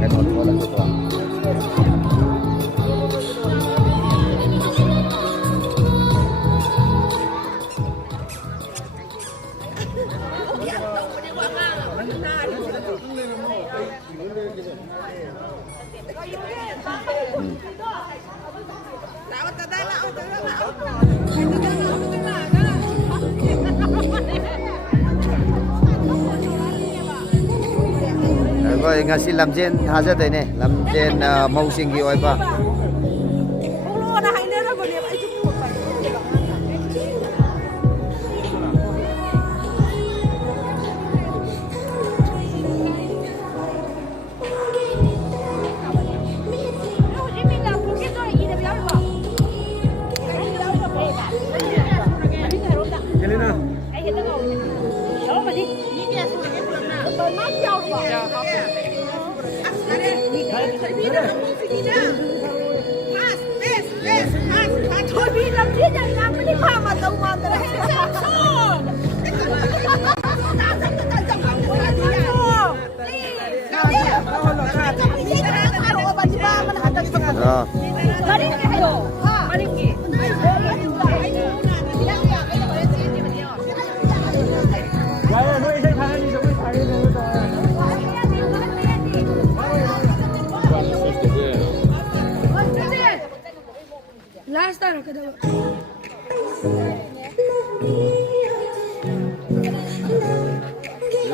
cái con có là cái con rồi ngasi làm trên haja đây này làm trên màu sinh gì oi ba thôi đi làm thiết nhà làm cái pha mà tàu mà tao hết last time cái đâu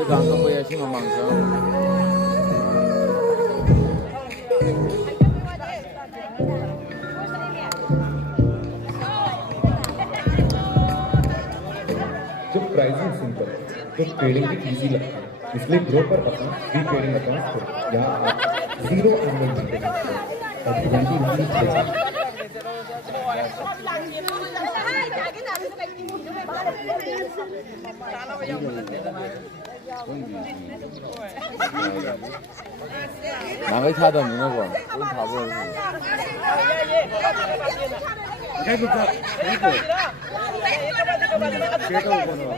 Gang không bây giờ chỉ mà mang sao जब pricing simple तो trading भी easy लगता है इसलिए grow पर अपना free trading account खोलें यहाँ आप जीरो एनुअल मेंटेनेंस और 20 나가 타다 누나고 돈 타버 해부터 해부 제도 번호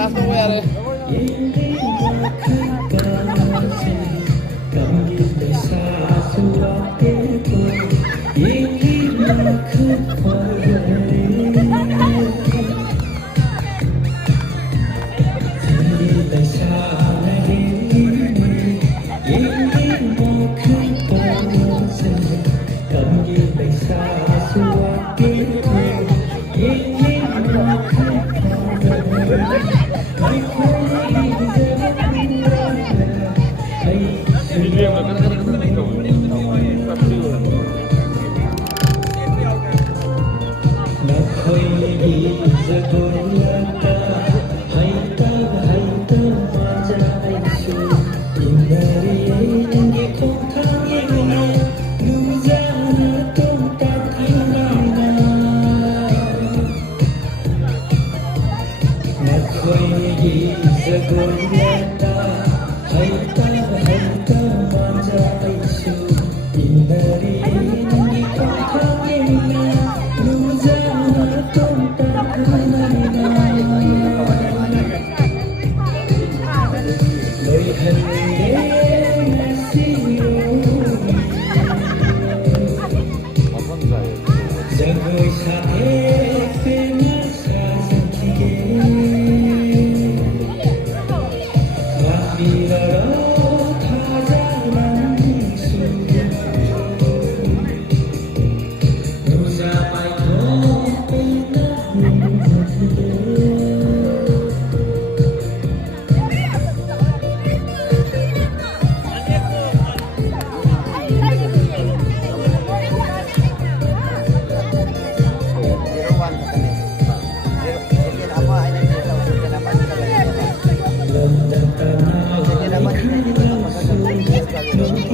나서 보야 돼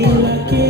Thank you.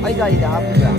Ay gay dah apa dah?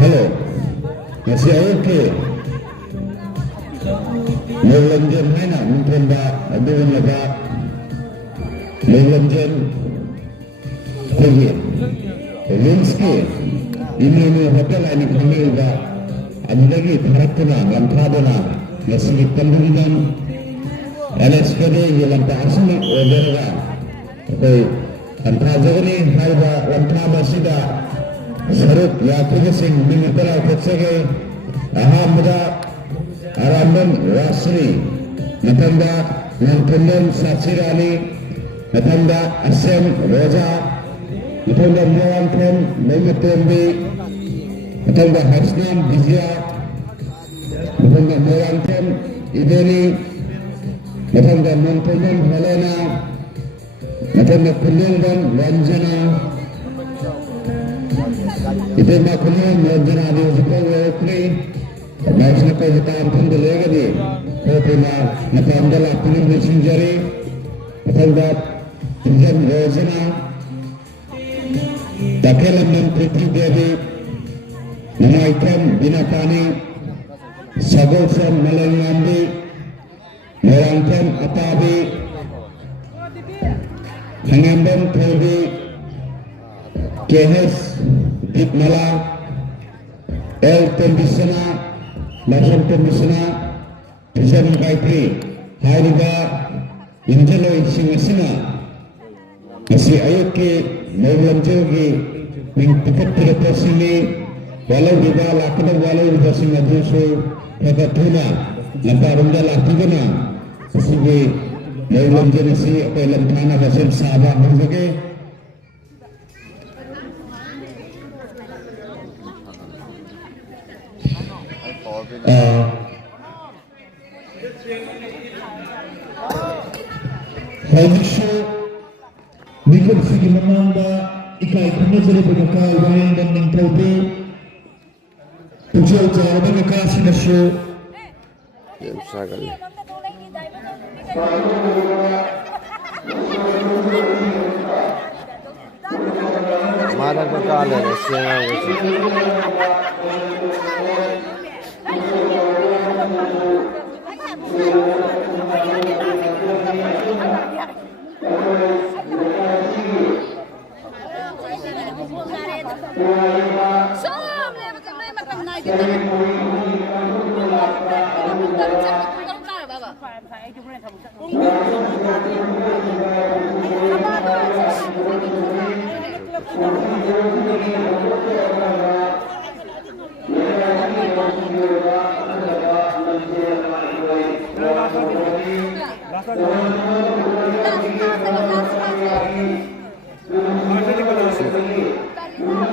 Hello, masih ada ke? Melanjut mana? Mungkin dah ada yang lega. Melanjut pergi. Linski ini hotel ini kami dah. Ada lagi perhatian lantadana. Masih pendidikan. LSPD yang asli ordernya. Okay, lantadana ini harga lantadana sudah. Sarut Yakub Singh Bimutara Ketsege Ahamda Aramban Rasri Natanda Nantundan Satsirani Natanda Asem Roja Natanda Mohanten Memetembi Natanda Hasnam Bizya Natanda Mohanten Ideni Natanda Nantundan Helena Natanda Kunundan Ranjana Itu makanya menjadi ada sekolah ini, macam apa kita akan belajar ni. Kalau nak ambil apelin mesin jari, atau pinjam rozana, tak kira menteri jadi, nama ikan binatani, sagosan malangambi, merangkan apabi, hangamban terbi, kehes. Mala, air conditioner, motion conditioner, pressure battery, hariga, injalo insingasina. Masih ayat ke melanjut ke mengikuti proses ini, walau juga lakukan walau juga singajusu, perkatuna, nampak rendah lakukan. Sesuai melanjut si apa lantana kasih sahabat berbagai. Halusyo Nikol sige mamanda ikay kumazali pagkakal bayan dan ng tawbi Pujaw jawa pagkakasi na siyo Yan sagal. Marang pagkala siya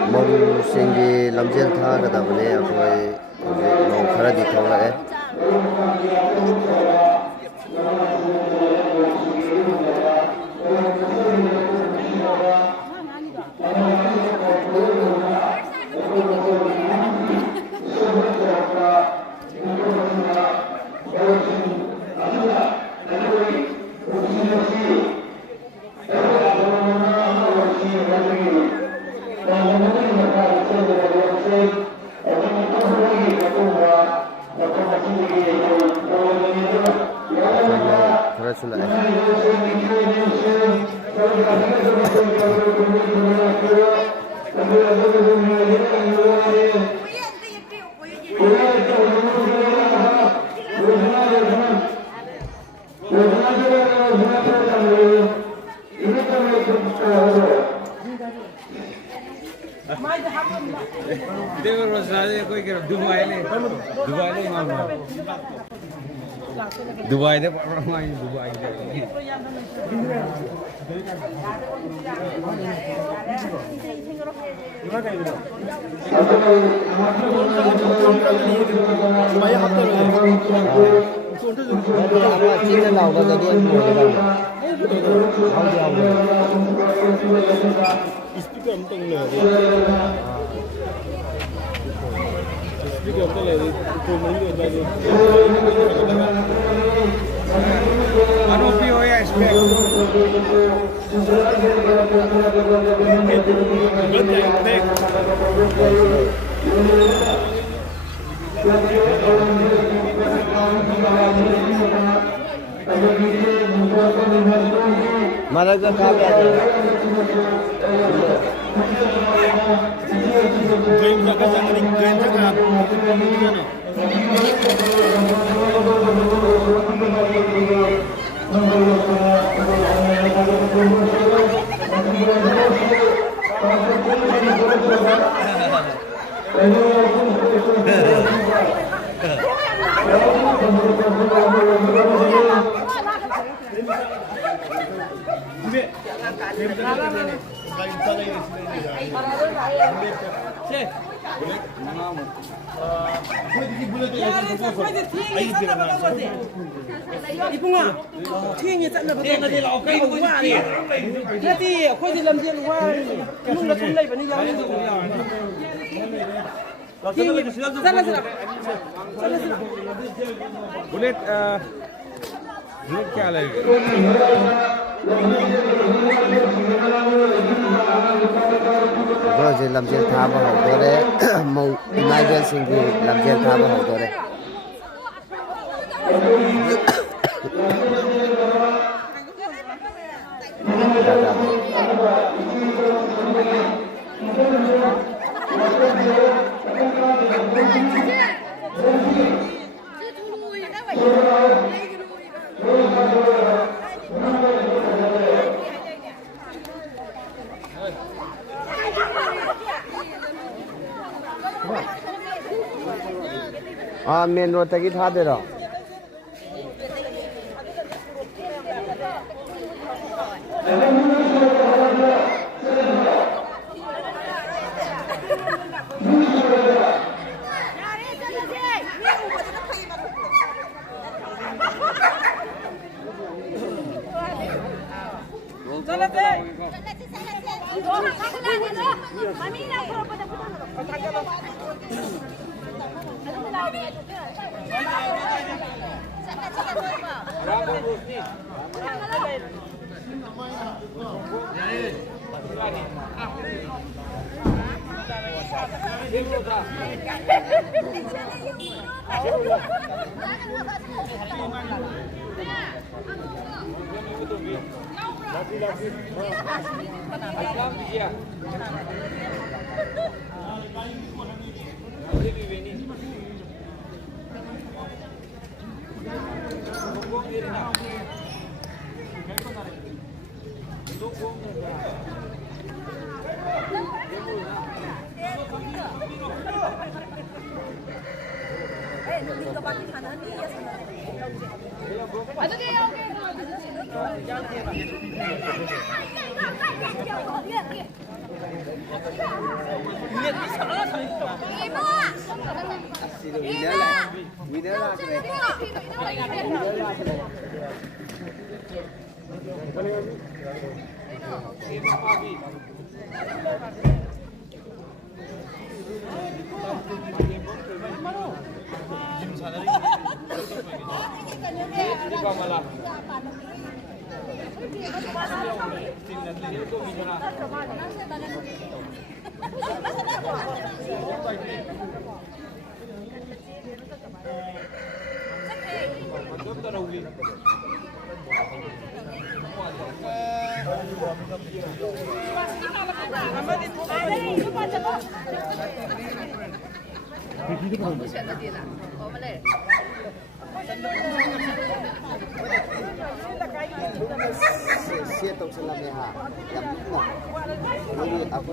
Mong singgi lamjel tha ka da bale akhoi mong khara di thong la e ꯅꯛꯁꯨꯜꯂꯛꯑꯦ देखो रोज़ाना कोई करो Dubai ले मालूम Dubai दे पर mine Dubai दे चीज़ लाओगा तो ये speaker हम तक ले स्पीकर हम तक ले तो नहीं होता है अनोपी हो या इसमें मदद का खा गया गेम जगह चांगली गेम जगह 이봉아, 튀행이 짠나보다 어깨가 와 아니야. 그래도 거기 남자는 와. 뭔가 좀 나이버니 야는 거. 튀행이 짠나잖아. बुलेट बुलेट क्या लगेगा रोज लमजेल थाबा हौदोरे मौ नाइजल सिंगी लमजेल थाबा हौदोरे मेन रोड तक ही था दे रहा Siya tong sa lamay ha. Lamit na.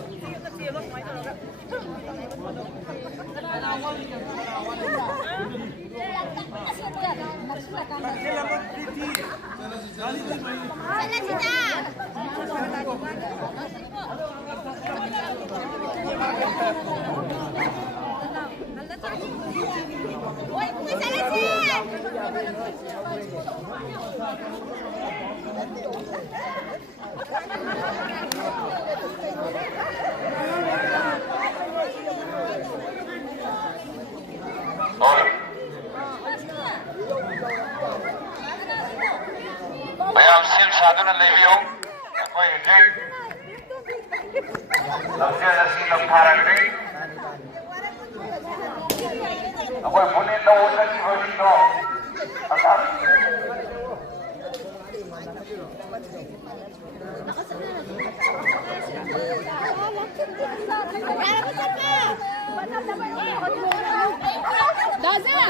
Hindi ako yung Bayam sim saduna leviyo koi jai lamsia jasi lamthara gde koi mune lo uta ki hoji no ata Dazena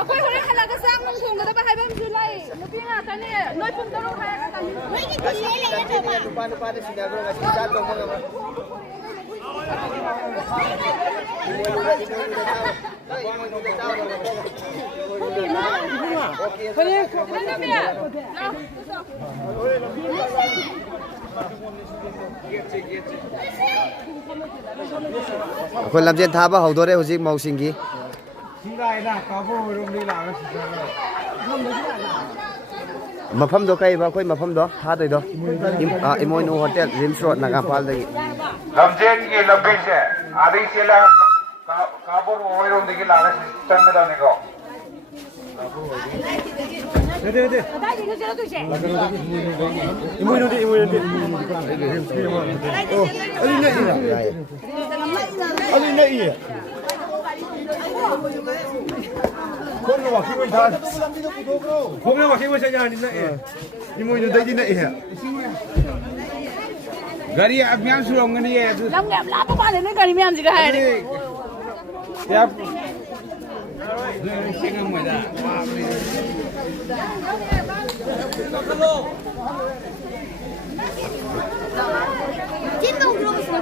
akwai horin halaga samun kunga da bahai bam julai nubi nga tani noi pum daro kaya ka tani noi ki tile le to ba lupa na sila bro kasi sa tong mga Kung lam jen thaba hau dore hujik mau singi mafam do kai ba koi mafam do tha doi do Imoinu hotel Rims Road Nagapal dagi lamjen ki labbi se adi sila kabur oiron digi la system me dane ko गाड़ी अभियान शुरू होंगे नहीं है lam ngam la pa le noi gari myam ji ga hai ne क्या सिंगम मजा 진동 그러고 있어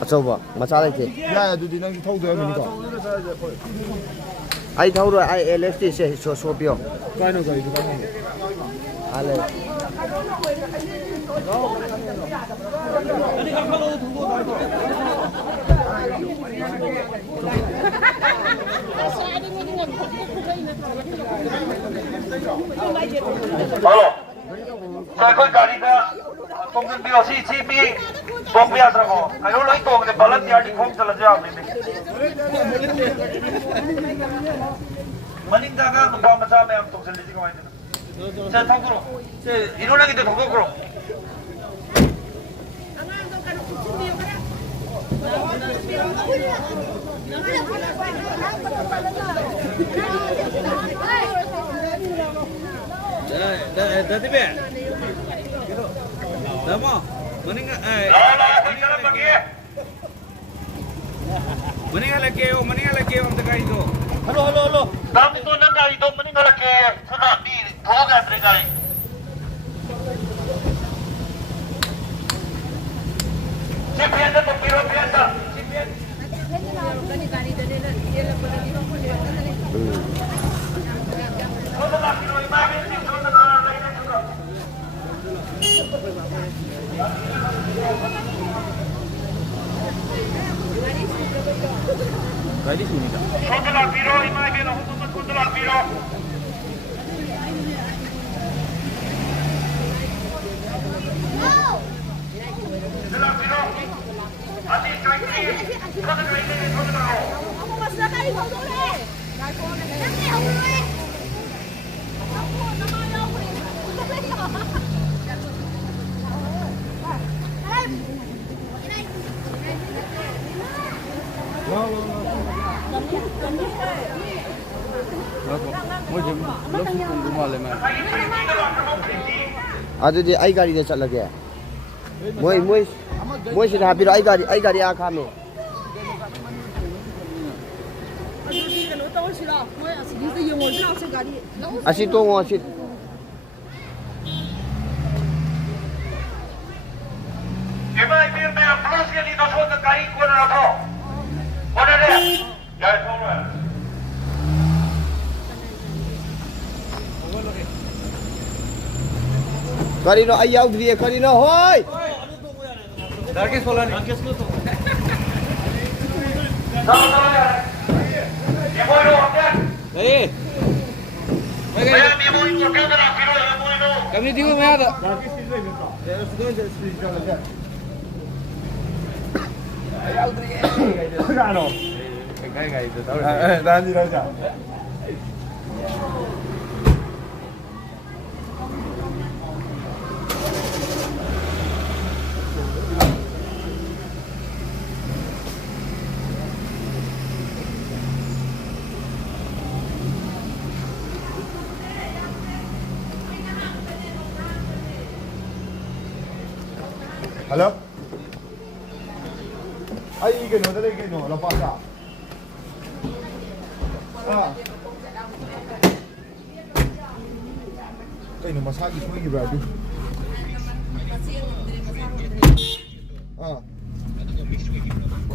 achauba macha lai ke 야, 너도 난 타고도 해보니까. ai thau rồi ai LFT se so pio 까이는 거 이거 까이는 거. ale hello sai koi gari da tong din bio si chi bi bok bia sa ko ayo loi tong de balat ya di khom chala ja mi maning da ga ba ma sa me am tong sel ji ko ai se thang ko se irona ki de thong ko Dati be Damo Maning Maning lagi om tekai itu. Halo. Dám đi tôi nâng cao đi tôi mới nói là kề sao bạn đi thó gạt đây này chip hiện ra một kilo hiện ra không có làm kilo mai bên chim không có làm này này không Ready sini tak? không có làm kilo mai bên không có làm kilo ꯑꯗꯨꯗꯤ ꯑꯩ ꯒꯥꯔꯤꯗ ꯆꯠꯂꯒꯦ ꯃꯣꯏ ꯁꯤꯗ ꯍꯥꯞꯄꯤꯔꯣ ꯑꯩ ꯒꯥꯔꯤ ꯑꯥ ꯈꯥꯝꯃꯦ 그ꯩꯅꯣ ꯇꯧꯔꯁꯤꯔꯣ ꯃꯣꯏ ꯑꯁꯤꯒꯤꯁꯦ ꯌꯦꯡꯉꯣꯁꯤ ꯂꯥꯛꯁꯦ ꯒꯥꯔꯤ ꯑꯁꯤ ꯇꯣꯡꯉꯣ ꯑꯁꯤ em ơi bên mẹ plus đi nó thôi cái quân nào thôi quân đây đấy rồi không rồi ꯀꯔꯤꯅꯣ ꯑꯩ ꯌꯥꯎꯗ꯭ꯔꯤꯌꯦ ꯀꯔꯤꯅꯣ ꯍꯣꯏ Darkest solar. Darkest lo to. em ơi đâu nhá Đấy. bây giờ em ơi một cái làm kilo em ơi đâu Kami di mana ada? Ano? Kaya itu tahu. Dani Raja. Hello? Ay, gano, dali gano, lapasa. Kayno masagi soyibra adu.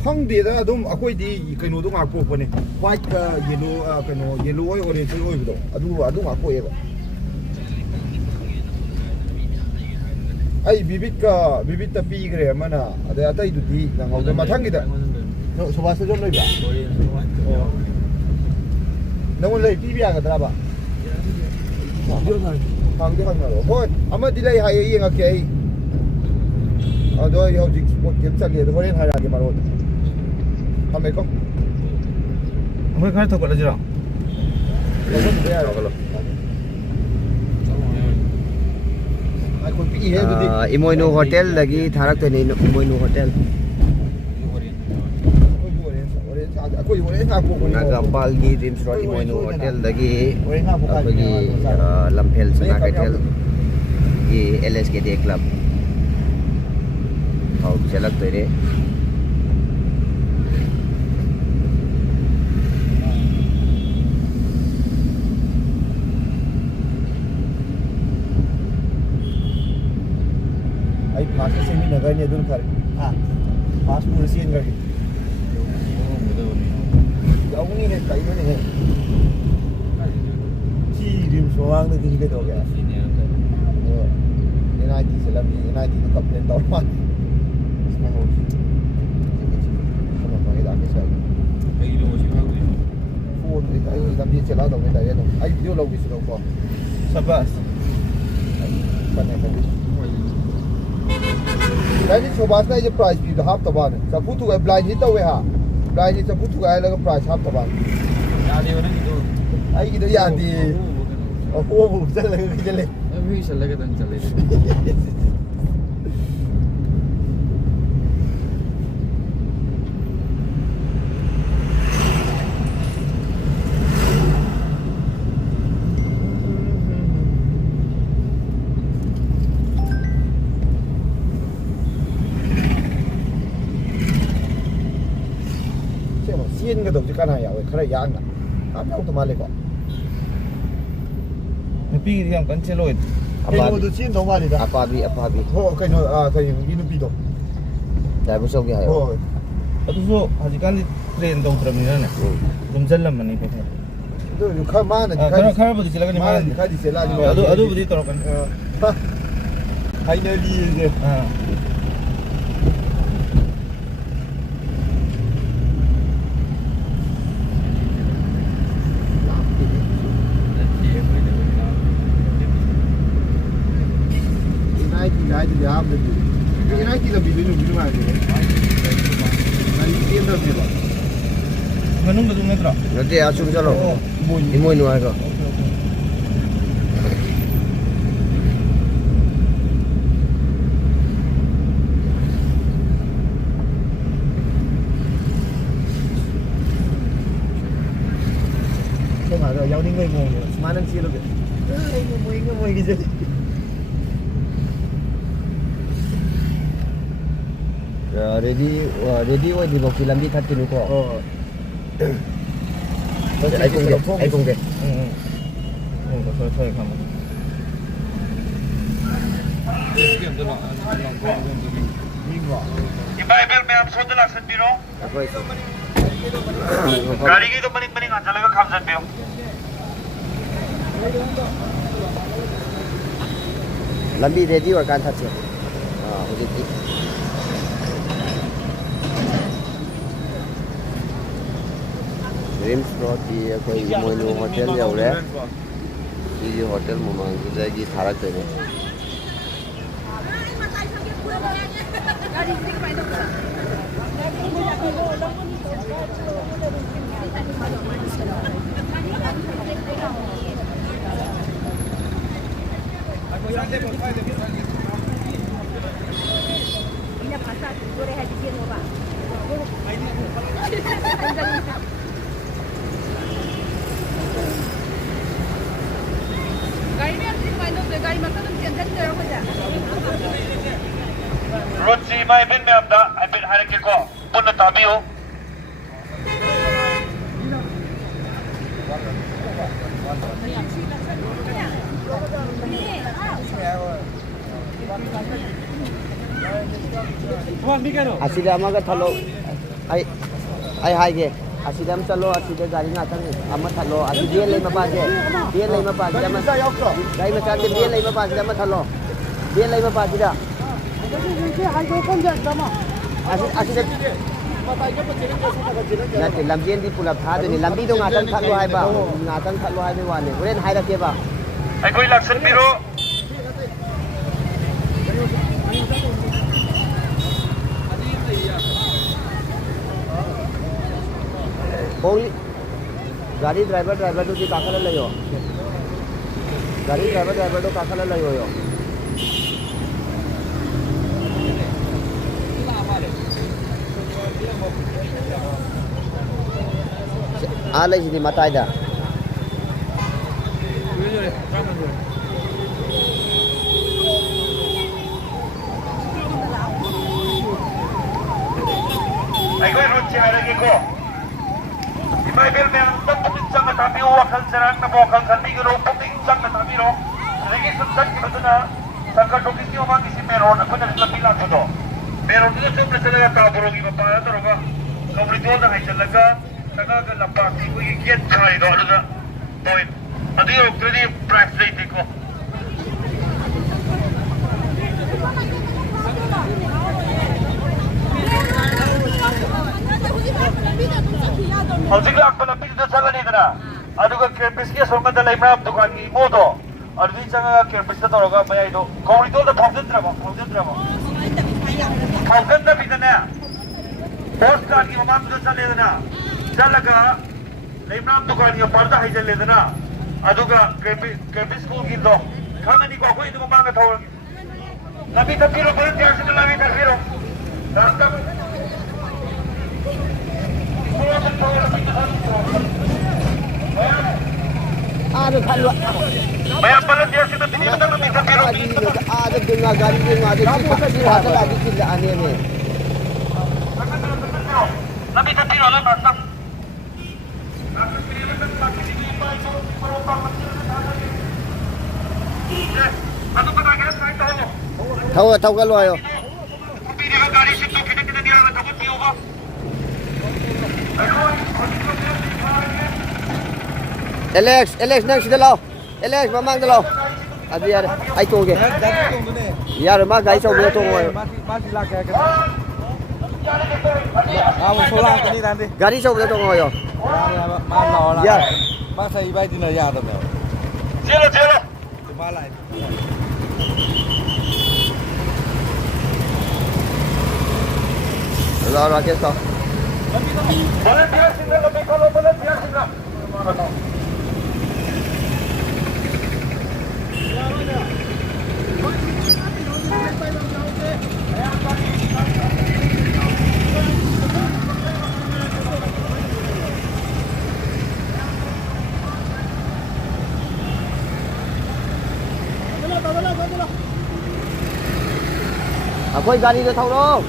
ꯈꯪꯗꯦꯗ ꯑꯗꯨꯝ ꯑꯩꯈꯣꯏꯗꯤ ꯀꯩꯅꯣꯗꯣ ꯉꯥꯛꯄꯣꯛꯄꯅꯦ white ꯀ yellow ꯀꯩꯅꯣ yellow ꯑꯣꯏ orange ꯑꯣꯏꯕꯗꯣ ꯑꯗꯨ ꯉꯥꯛꯄꯣꯛꯑꯦꯕ ꯑꯩ ꯕꯤꯕꯤꯠꯇ ꯄꯤꯈ꯭ꯔꯦ ꯑꯃꯅ ꯑꯗꯩ ꯑꯇꯩꯗꯨꯗꯤ ꯅꯪꯍꯧꯗ꯭ꯔꯦ ꯃꯊꯪꯒꯤꯗ ꯁꯨꯕꯥꯁꯇꯁꯨ ꯂꯩꯕ꯭ꯔꯥ ꯑꯣ ꯅꯪꯉꯣꯟꯗ ꯂꯩ ꯄꯤꯕ ꯌꯥꯒꯗ꯭ꯔꯕ ꯍꯪꯅꯔꯣ ꯍꯣꯏ ꯑꯃꯗꯤ ꯂꯩ ꯍꯥꯏꯌꯦ ꯌꯦꯡꯉꯛꯀꯦ ꯑꯩ ꯑꯗꯣ ꯑꯩ ꯍꯧꯖꯤꯛ ꯁ꯭ꯄꯣꯠ ꯀꯦꯝ ꯆꯠꯂꯤ ꯑꯗꯣ ꯍꯣꯔꯦꯟ ꯍꯥꯏꯔꯛꯑꯒꯦ ꯃꯔꯣꯗ ꯊꯝꯃꯦꯀꯣ Amoy kar thok lajira. ꯂꯧꯈꯠꯄ ꯌꯥꯔꯣ ꯑꯩꯈꯣꯏ ꯄꯤꯛꯏꯍꯦ ꯑꯗꯨꯗꯤ ꯏꯃꯣꯏꯅꯨ ꯍꯣꯇꯦꯜꯗꯒꯤ ꯊꯥꯔꯛꯇꯣꯏꯅꯦ ꯏꯃꯣꯏꯅꯨ ꯍꯣꯇꯦꯜ ꯑꯩꯈꯣꯏ ꯍꯣꯔꯦꯟ ꯉꯥꯛꯄꯣꯛꯄꯅꯦ ꯅꯥꯒꯥꯝꯄꯥꯜꯒꯤ ꯔꯤꯝꯁ ꯔꯣꯗ ꯏꯃꯣꯏꯅꯨ ꯍꯣꯇꯦꯜꯗꯒꯤ ꯑꯩꯈꯣꯏꯒꯤ ꯂꯝꯐꯦꯜ ꯁꯅꯥ ꯀꯩꯊꯦꯜꯒꯤ LSKD ꯀ꯭ꯂꯕ ꯐꯥꯎ ꯆꯠꯂꯛꯇꯣꯏꯅꯦ ꯑꯩ ꯐꯥꯁꯇ ꯁꯦꯝꯃꯤꯟꯅꯒꯅꯤ ꯑꯗꯨꯅ ꯐꯔꯦ ꯐꯥꯁ ꯄꯨꯔ ꯆꯦꯟꯈ꯭ꯔꯒꯦ ꯌꯥꯎꯅꯤꯍꯦ ꯀꯩꯅꯣꯅꯦꯍꯦ ꯁꯤ ꯔꯤꯝꯁ ꯃꯃꯥꯡꯗꯒꯤ ꯀꯩꯗꯧꯒꯦ NIT ꯆꯠꯂꯝꯃꯤ NITꯗ ꯀꯝꯄ꯭ꯂꯦꯟ ꯇꯧꯔ ꯃꯥꯜꯂꯦ ꯐꯣꯟꯗꯤ ꯑꯩ ꯂꯝꯕꯤ ꯆꯦꯜꯂꯛꯗꯧꯅꯤ ꯗꯥꯏꯔꯦꯛ ꯑꯗꯨꯝ ꯑꯩ ꯚꯤꯗꯤꯑꯣ ꯂꯧꯒꯦꯁꯤꯔꯣꯀꯣ ꯁꯕꯥꯁ ꯐꯅꯦ ꯐꯅꯦ ꯅꯪꯗꯤ ꯁꯣꯕꯥꯁꯅ ꯑꯩꯁꯦ ꯄ꯭ꯔꯥꯏꯖ ꯄꯤꯕꯗꯣ ꯍꯥꯞꯇꯕꯅꯦ ꯆꯐꯨ ꯊꯨꯒꯥꯏ ꯕ꯭ꯂꯥꯏꯟ ꯍꯤꯠ ꯇꯧꯋꯦ ꯍꯥ ꯕ꯭ꯂꯥꯏꯟ ꯍꯤꯠ ꯆꯐꯨ ꯊꯨꯒꯥꯏꯍꯜꯂꯒ ꯄ꯭ꯔꯥꯏꯖ ꯍꯥꯞꯇꯕꯅꯦ Yadi mana gitu? ꯑꯩꯒꯤꯗꯣ ꯌꯥꯗꯦ ꯑꯍꯣꯕ ꯆꯠꯂꯒ ꯀꯩꯗꯂꯦ Tapi salah kita cale. ꯆꯦꯟꯒꯗꯧꯁꯦ ꯀꯅꯥ ꯌꯥꯎꯋꯦ ꯈꯔ ꯌꯥꯡꯅ ꯀꯅꯥꯝ ꯌꯥꯎꯗ ꯃꯥꯜꯂꯦꯀꯣ ꯅꯨꯄꯤꯒꯤꯗꯤ ꯌꯥꯝ ꯀꯟꯅ ꯆꯦꯜꯂꯣꯏ ꯀꯩꯅꯣꯗꯨ ꯆꯦꯟꯗꯧ ꯃꯥꯜꯂꯤꯗ ꯑꯄꯥꯕꯤ ꯍꯣ ꯀꯩꯅꯣ ꯀꯩꯅꯣꯒꯤ ꯅꯨꯄꯤꯗꯣ ꯗ꯭ꯔꯥꯏꯚꯔ ꯆꯧꯒꯦ ꯍꯥꯏꯌꯣ ꯍꯣꯏ ꯑꯗꯨꯁꯨ ꯍꯧꯖꯤꯛꯀꯥꯟꯗꯤ ꯇ꯭ꯔꯦꯟ ꯇꯧꯗ꯭ꯔꯕꯅꯤꯅꯅꯦ ꯑꯗꯨꯝ ꯆꯜꯂꯝꯃꯅꯤ ꯈꯔ ꯑꯗꯨ ꯈꯔ ꯃꯥꯅꯗꯤ ꯈꯔꯕꯨꯗꯤ ꯆꯦꯜꯂꯛꯀꯅꯤ ꯃꯥꯅꯗꯤ ꯈꯔꯗꯤ ꯆꯦꯜꯂꯛꯑꯅꯤ ꯑꯗꯨꯕꯨꯗꯤ ꯇꯧꯔꯛꯀꯅꯤ ꯍꯥꯏꯅꯔꯤꯁꯦ ꯏꯅꯥꯏꯇꯤ ꯌꯥꯝꯗꯗꯤ ꯏꯅꯥꯏꯇꯤ ꯂꯝꯕꯤꯗꯨ ꯅꯨꯡꯗꯤ ꯅꯨꯡꯉꯥꯏꯕꯅꯦ ꯒꯥꯔꯤ ꯆꯦꯟꯗꯕꯅꯦꯕ ꯃꯅꯨꯡꯗ ꯑꯗꯨꯝ ꯅꯠꯇ꯭ꯔꯣ ꯅꯠꯇꯦ ꯑꯁꯨꯝ ꯆꯠꯂꯣ ꯏꯃꯣꯏꯅꯨ ꯍꯥꯏꯔꯣ ꯁꯨꯃꯥꯏꯅ ꯌꯥꯎꯅꯤꯡꯕꯩ ꯃꯑꯣꯡꯅꯦꯕ ꯁꯨꯃꯥꯏꯅ ꯆꯦꯜꯂꯨꯒꯦ ꯉꯝꯃꯣꯏꯒꯤꯁꯦ रेडी अꯣꯏꯗ꯭ꯔꯤꯐꯥꯎꯗꯤ ꯂꯝꯕꯤ ꯊꯠꯀꯅꯨꯀꯣ ꯑꯩ ꯀꯨꯝꯒꯦ ꯈꯔ ꯈꯪꯕ 이마이벨 매암 손들 악선비로 ꯑꯩꯈꯣꯏ 가리기도 머닝 앉아라가 감산비요 ꯂꯝꯕꯤ ꯔꯦꯗꯤ ꯑꯣꯏꯔꯀꯥꯟ ꯊꯠꯁꯦ ꯍꯧꯖꯤꯛꯇꯤ ꯔꯤꯝꯁ ꯔꯣꯗꯀꯤ ꯑꯩꯈꯣꯏ ꯏꯃꯣꯏꯅꯨ ꯍꯣꯇꯦꯜ ꯌꯧꯔꯦ ꯁꯤꯒꯤ ꯍꯣꯇꯦꯜ ꯃꯃꯥꯡꯗꯨꯗꯒꯤ ꯊꯥꯔꯛꯇꯣꯏꯅꯦ गाड़ी में अपनी फाइनल पे गाड़ी मतलब तुम टेंशन ले रहे हो क्या 로치 이마이벨 매암다 아이벨 하르케코 본나 타비요 ꯑꯁꯤꯗ ꯑꯃꯒ ꯊꯠꯂꯣ ꯑꯩ ꯍꯥꯏꯒꯦ ꯑꯁꯤꯗ ꯑꯃ ꯆꯠꯂꯣ ꯑꯁꯤꯗ ꯒꯥꯔꯤ ꯉꯥꯛꯇꯪ ꯑꯃ ꯊꯠꯂꯣ ꯑꯁꯤ ꯕꯦꯟ ꯂꯩ ꯃꯄꯥꯁꯦ ꯕꯦꯟ ꯂꯩ ꯃꯄꯥꯁꯤꯗ ꯑꯃ ꯒꯥꯔꯤ ꯃꯆꯥꯁꯦ ꯕꯦꯟ ꯂꯩ ꯃꯄꯥꯁꯤꯗ ꯑꯃ ꯊꯠꯂꯣ ꯕꯦꯟ ꯂꯩ ꯃꯄꯥꯁꯤꯗ ꯑꯁꯤꯗ ꯅꯠꯇꯦ ꯂꯝꯖꯦꯟꯗꯤ ꯄꯨꯂꯞ ꯊꯥꯗꯣꯏꯅꯤ ꯂꯝꯕꯤꯗꯣ ꯉꯥꯛꯇꯪ ꯊꯠꯂꯣ ꯍꯥꯏꯕ ꯉꯥꯛꯇꯪ ꯊꯠꯂꯣ ꯍꯥꯏꯕꯒꯤ ꯋꯥꯅꯤ ꯍꯣꯔꯦꯟ ꯍꯥꯏꯔꯛꯀꯦꯕ 아이고이 락선비로 ओनली गाड़ी ड्राइवर तो काखल लयो गाड़ी ड्राइवर तो काखल लयो यो आ लई मताइदा 아이고이 로치 하르케코 이마이벨 매암 떡볶이 짱가 타비오 와칸 세랑 나보칸 간비그 로볶이 짱가 타비로 레기 순삭기 버드나 상가 도끼기 오마기시 메론 아코나 라빌라 토도 메론 그 좀 레셀가 타보로기 바파야 도로가 거브리도다 하이절라가 상가가 라파티 고이 겟 차이도 알다 포인 아디오 그리 프라이스 레이티코 हौजिक लाक्पा लंबीदुदा चलनीदना अदुगा केम्पसकी सोंगदा लैम्राम दुकानगी इमोदो अदुदी चंगा केम्पसदा तौरगा मयाइदो कॉरिडोरदा फाउंडद्रबो फाउंडद्रा बिदना पोस्ट कार्डगी ममांगदा चलेदना चलगा लैम्राम दुकानगी पर्दा हाइजलेदना अदुगा केम्पस स्कूलगी दो खानानी को कोई दुगा मांगा थौर लंबी तफीरो बरन लंबी तफीरो रास्ता ada kalau Bayar pala dia situ tidak ada lebih terbiru. ada dengar garis dengar ada kita lagi tidak aneh ni. Lebih terbiru lah nasab. thâu cái loài rồi. Alex nang sida lo. Alex mamang lo. Abi ada. Ai tu ke. Ya rồi má gái sau bữa tu rồi. Một số lang cái đi làm đi. Gari sau bữa tu rồi. Má lò là. Ya. Bác xây bay thì là già rồi. Chelo. Má lại. Rồi cái sao? Boleh biar sini lebih kalau boleh biar sini. Koy gari nó thâu đâu.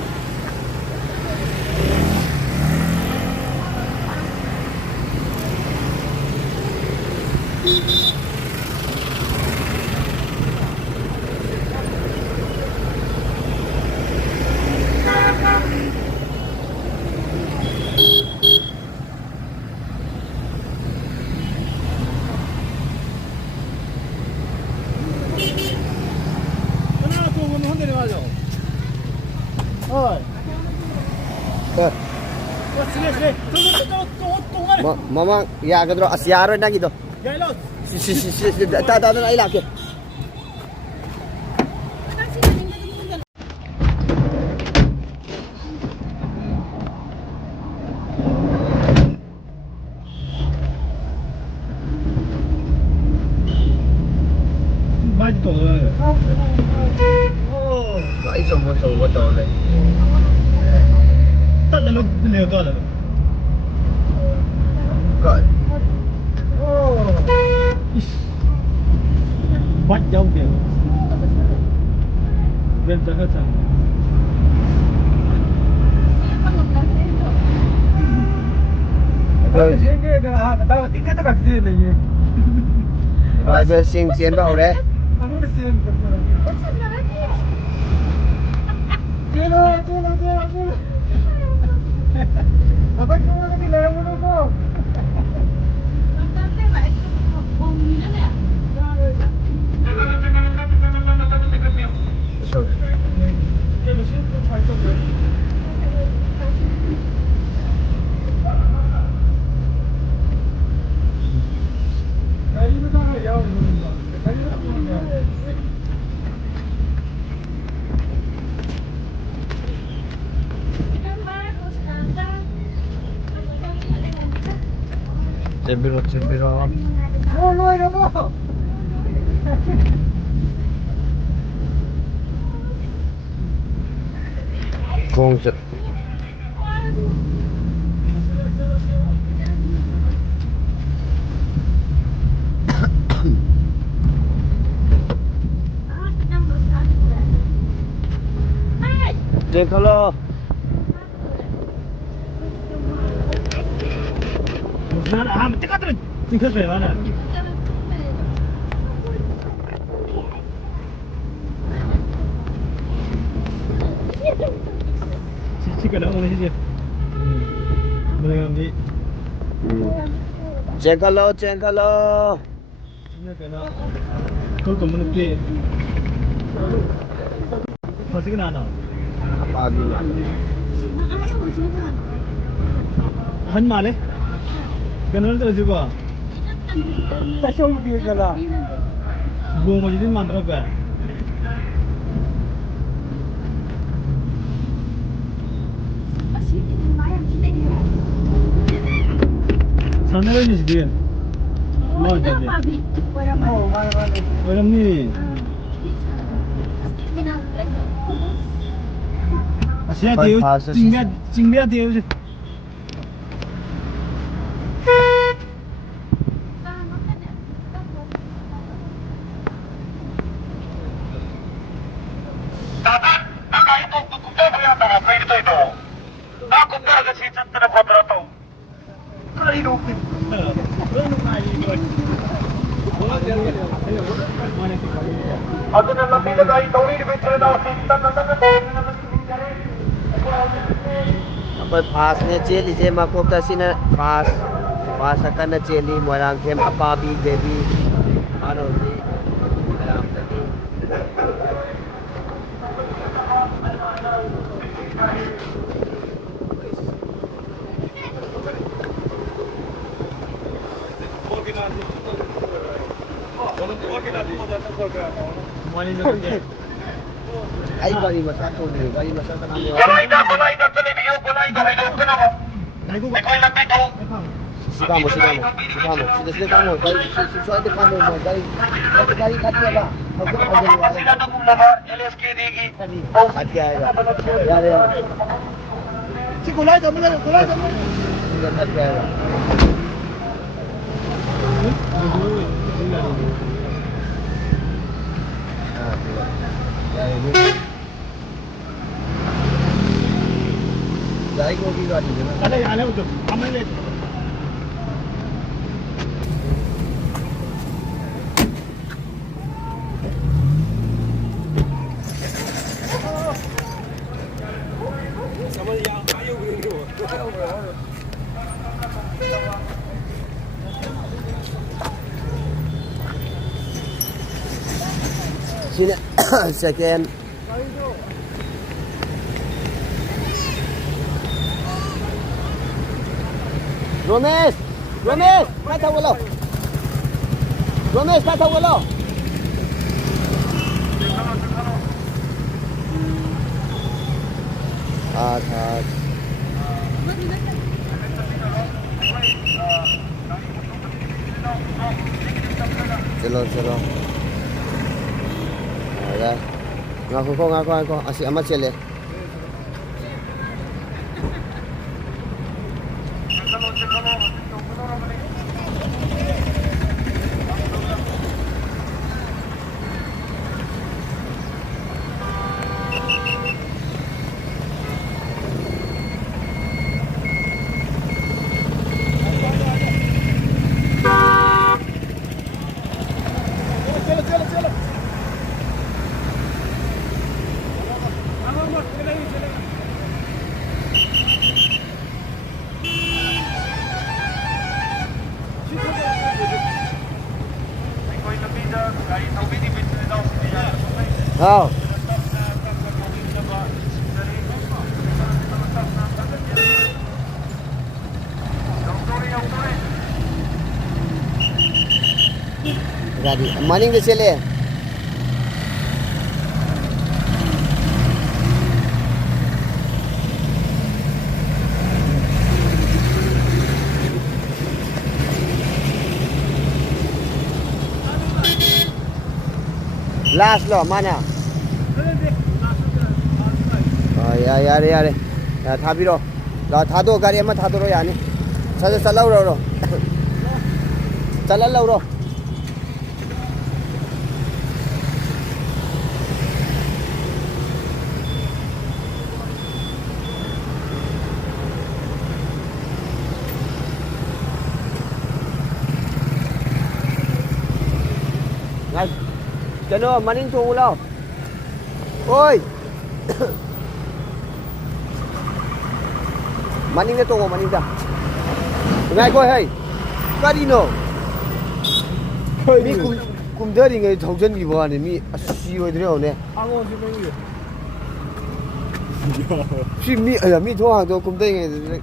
Mama, ya cái đó Asia rồi đang gì đó. Ta nó ấy làm kìa. Bác tổ rồi. Vậy xong một tổ này. Tất là nó đều to rồi. Gọi. Bắt dâu kìa. Bên cho hết chẳng. Rồi. Tao tính cái tất cả gì này. Rồi bây giờ xin vào đấy. Cembiro. Con chật. Để kalau Tingkat terus. Tingkat berapa mana? Cici kada mana cici? Boleh ambil. cek kalau. Ini kena. Kau tu mana play? Masih kena ana. Pagi lah. Han male. Kenal terus juga. Tak show dia kala. Gua mau jadi mantra kan. Sana ni dia. Mau jadi. Orang ni. Asyik dia tinggal dia. Aku nggak ke situ telepon teratu. Kali dong. ꯑꯗꯨꯅ ꯂꯝꯕꯤꯗ ꯒꯥꯔꯤ ꯊꯧꯔꯤꯕ ꯏꯆꯤꯜ ꯏꯅꯥꯎꯁꯤꯡ ꯇꯞꯅ ꯇꯞꯅ ꯑꯩꯈꯣꯏ ꯐꯥꯁꯅꯦ ꯆꯦꯜꯂꯤꯁꯦ ꯃꯀꯣꯛꯇ ꯁꯤꯅ ꯐꯥꯁ ꯀꯟꯅ ꯆꯦꯜꯂꯤ ꯃꯣꯏꯔꯥꯡꯊꯦꯝ ꯑꯄꯥꯕꯤ ꯗꯦꯕꯤ ꯃꯥꯅꯣꯖꯤ ꯃꯌꯥꯝꯗꯒꯤ ꯑꯩ ꯒꯥꯔꯤ ꯃꯆꯥ ꯇꯣꯡꯉꯤ ꯒꯥꯔꯤ ꯃꯆꯥ ꯀꯅꯥꯅꯣ ꯒꯣꯂꯥꯏꯗ ꯆꯠꯂꯤꯕꯤꯌꯨ ꯒꯣꯂꯥꯏꯗ ꯍꯥꯏꯗꯣꯛꯇꯅꯕ ꯑꯩꯈꯣꯏ ꯂꯝꯕꯤ ꯊꯣꯡ 시카모 시카모 시다 카모 저한테 카모 뭐 가리 같이해봐 ꯑꯁꯤꯗ ꯑꯗꯨꯒꯨꯝꯂꯕ LSKDꯒꯤ 같이 해라 야래 ꯁꯤ ꯒꯣꯂꯥꯏ ꯊꯝꯃ ꯒꯣꯂꯥꯏ ꯊꯝꯃ 이거 같이 해라 자이 고기가 아니잖아 안 해도 아무 일 sini second Romes kata wala Romes kata wala At Chalo Ada ngaku ko asik amat sile Oh. Jadi, maning dia sele. Last lo mana? 야래 야 다비로 나 다도 가리 한번 다도로 야니 자자 잘라오러 잘라오러 ngay cho nó maning thùng lâu ôi maning na to maning da ngay coi hay carino mi kum deri ngai thaujan gi ba ne mi asi oi dre ne 앙어 지명이 si mi aya mi tho hang to kum dei ngai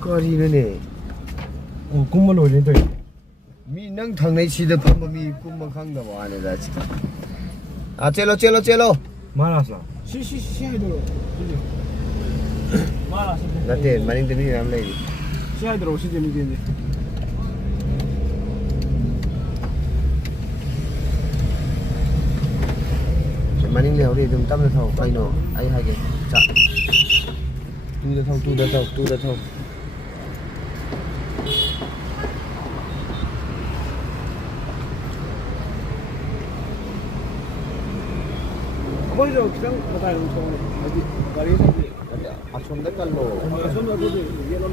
carino ne 꿈만 올린다 mi nang thang nei si da pham mi kum ma khang da ba ne da chi a chelo 많았어 시시시 하이드로 많았어 nate maning de mi ram lei 시 하이드로 오시지 미지 maning leo đi đừng tâm thầu quay nổ ai hai cái chặt tu đã thầu 머리로 그냥 가다 놓고 어디 가리에서 아 손대 깔로 손으로 얘는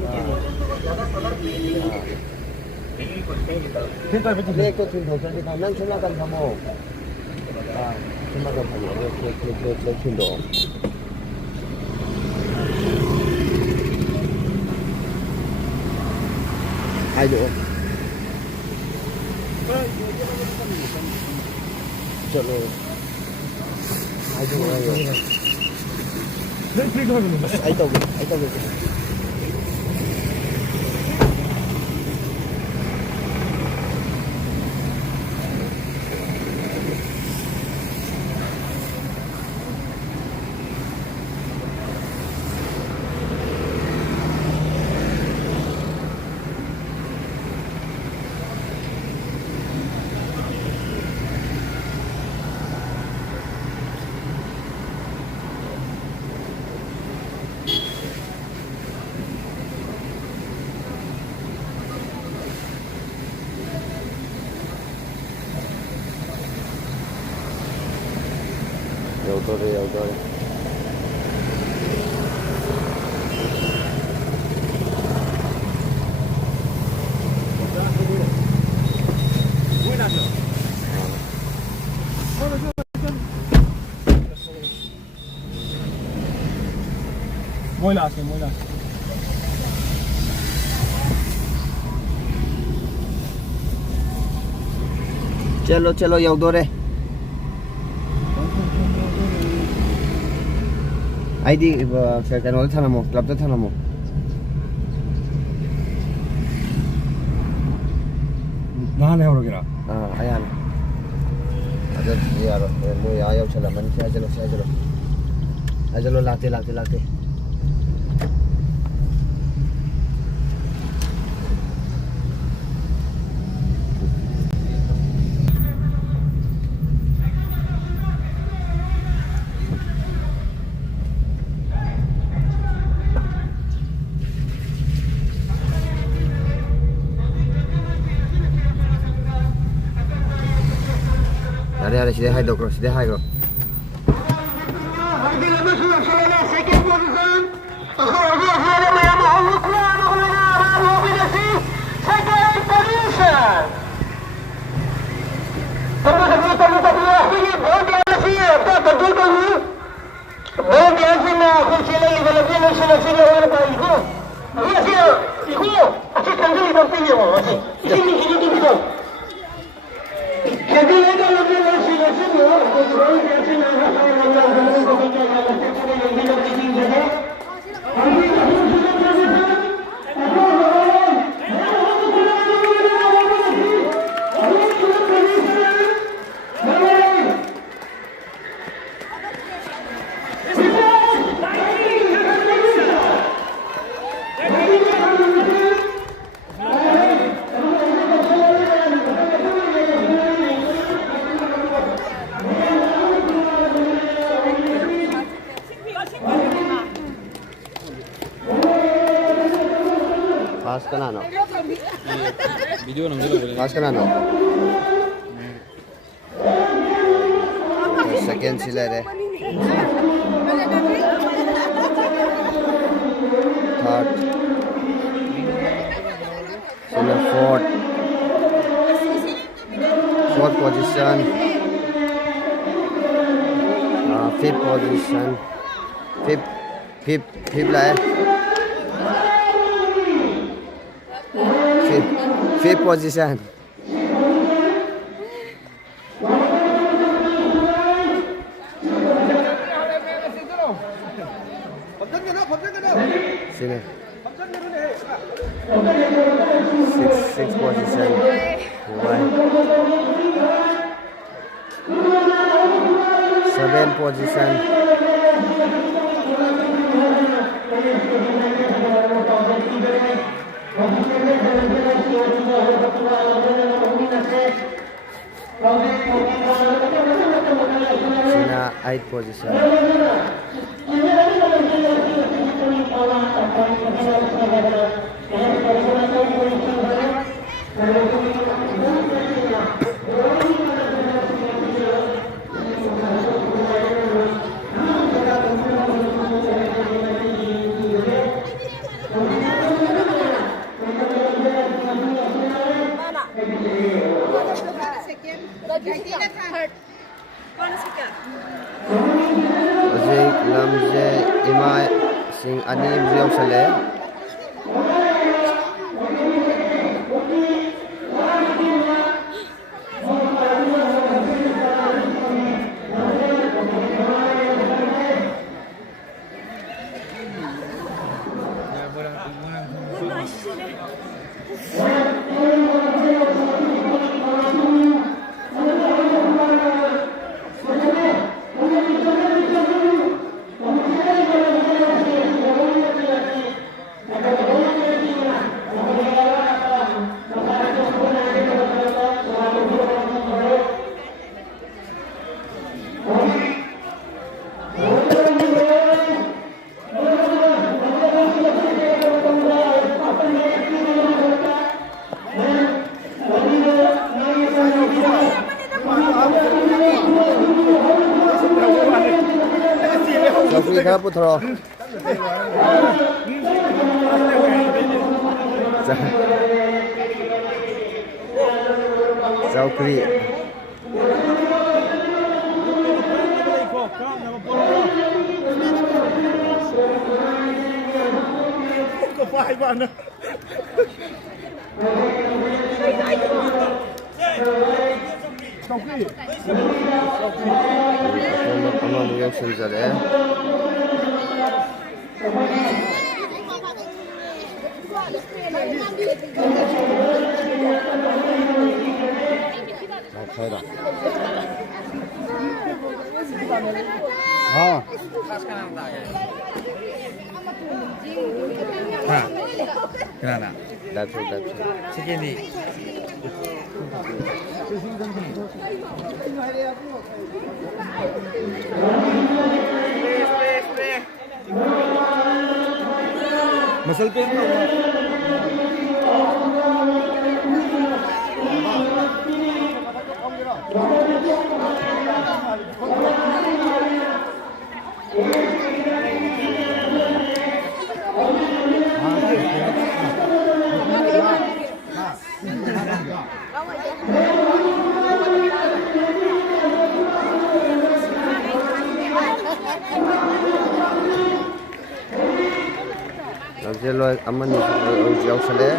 เลขตัวทุนของฉันที่ทำนั่งฉันละกันทำโมฉันมากันทำโมเลขทุนโดไอ้ดูचलो आई तो Yaudare. Muy lástima. चलो yaudare. ID canola थानामो club थानामो नहाने हो गया आयान अगर यार मो आयो चला मन से चलो लाते अरे सीधे हाई करो पास कराना वीडियो पास कराना सेकंड सिलर है third sealer fourth position fifth position fifth लाए fifth position sini sixth position seventh position China 8th position. Hojik lamje ima sing ani beliau sale. Selfie ka putro. Selfie. Aman reaction zare. हाँ Kenapa? That's it. Segini. Masal pe Jello aman jauh sale.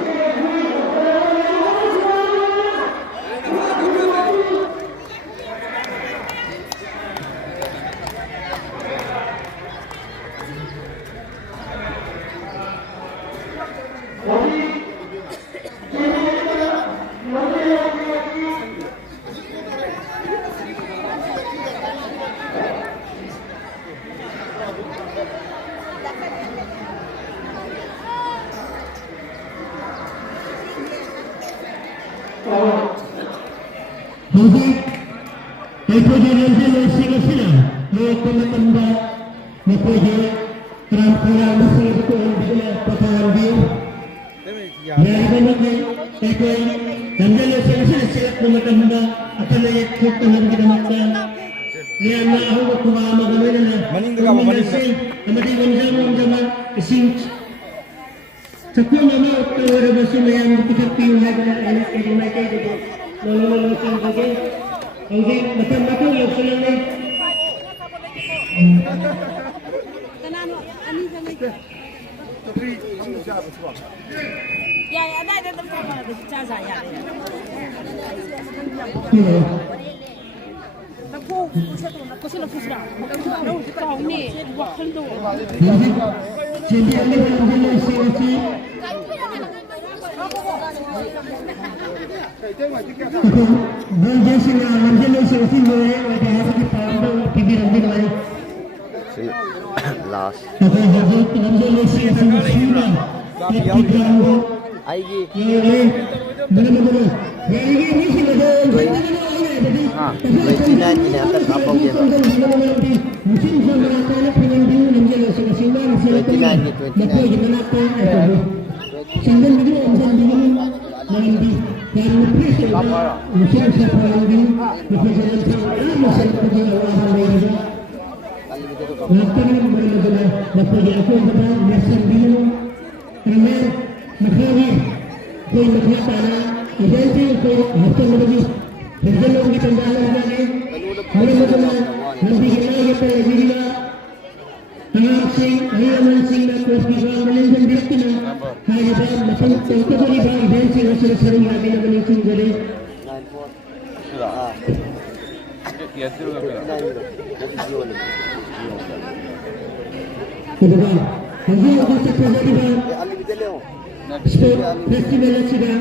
Last. Aigi. हाँ 29 ini akan apa dia? 29. Hingga lo kita dalam lagi. Hari mana nanti kita kita lagi Sing, Ayaman Sing dan Kuasbiga menunjukkan dirinya. Hari ini macam kita beri bagi benci hasil sering lagi nak menyusun jadi. Kedua, nanti apa terjadi bang? Sport festival sudah.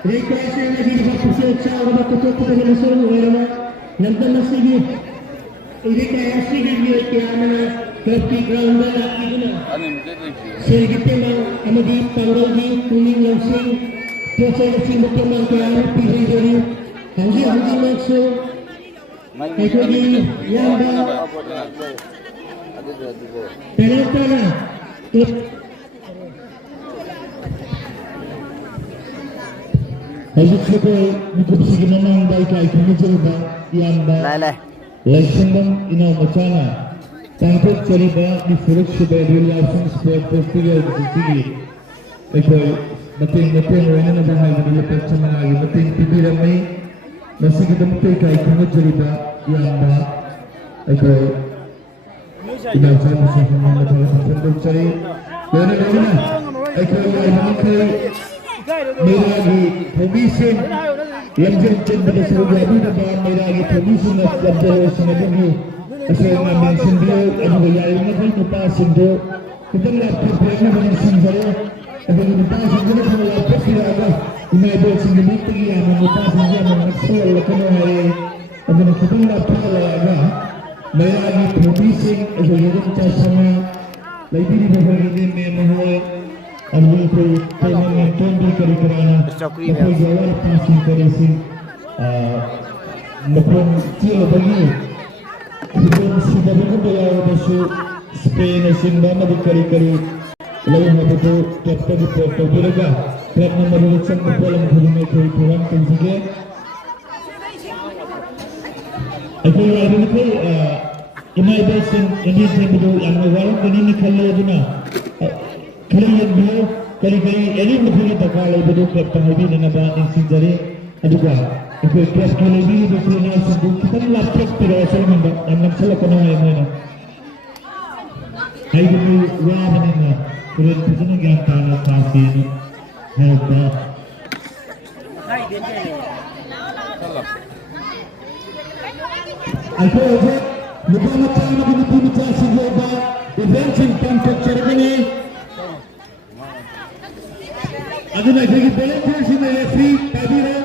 Rekreasi yang lagi dibuat cara betul kita langsung orang nanti masih ni. Ini kayak sih dia kiamat. Tapi ground lagi ni. Saya kita mang amadi panggalgi kuning langsung. Kita langsung berkembang ke arah pilih dari. Hanji masuk. Itu di yang dah. Penalti. Habis itu kita bisa menang baik lagi mencoba yang dah. Langsung ina macana. Tampil cerita di Furuk Subedul Langsung Sport Festival di sini. Ekoi mating orang yang bahaya di lepas zaman lagi mating tibi ramai masih kita mating kai kamu cerita yang dah. Ekoi ina saya masih mengenal tentang cari. Lena. Ekoi ini kai मेरा भी permission लंजन चंद के सुबह भी ना बाहर मेरा भी permission ना जब जब उसने भी ऐसे ना मेंशन दिया अब यार इन्हें भी तो पास सिंधु कितने लाख के प्रेम में बने सिंधु अब इन्हें पास सिंधु ने तो लाख के आगा इन्हें दो सिंधु में तो ये हमें पास सिंधु में नक्सल लखनऊ है अब इन्हें कितने लाख के आगा मेरा भी परमिशन ऐसे ये तो चाहे लाइब्रेरी में होने में महल Ambil itu pemain tombol kari kerana apa jalan pasang kari sing macam tiada bagi kita sudah berkumpul masuk Spain sing nama di kari lalu apa tu kita di Porto Braga klub nomor 1 dalam dunia Tuhan juga aku hari ini imai bersing ini sebelum yang awal ini kalau dina kalian dia kali-kali ini mungkin tak kalau betul pertahun ini nampak yang sejari aduga itu kelas kali ini betul nak sebut kita laptop terasa nampak nampak salah kena yang mana hai itu wah mana kurang pusing yang tanah kasih ini hebat hai dia salah aku aja lupa macam mana pun macam sebuah event yang tempat cerita Ada nak jadi belakang sini referee Kabira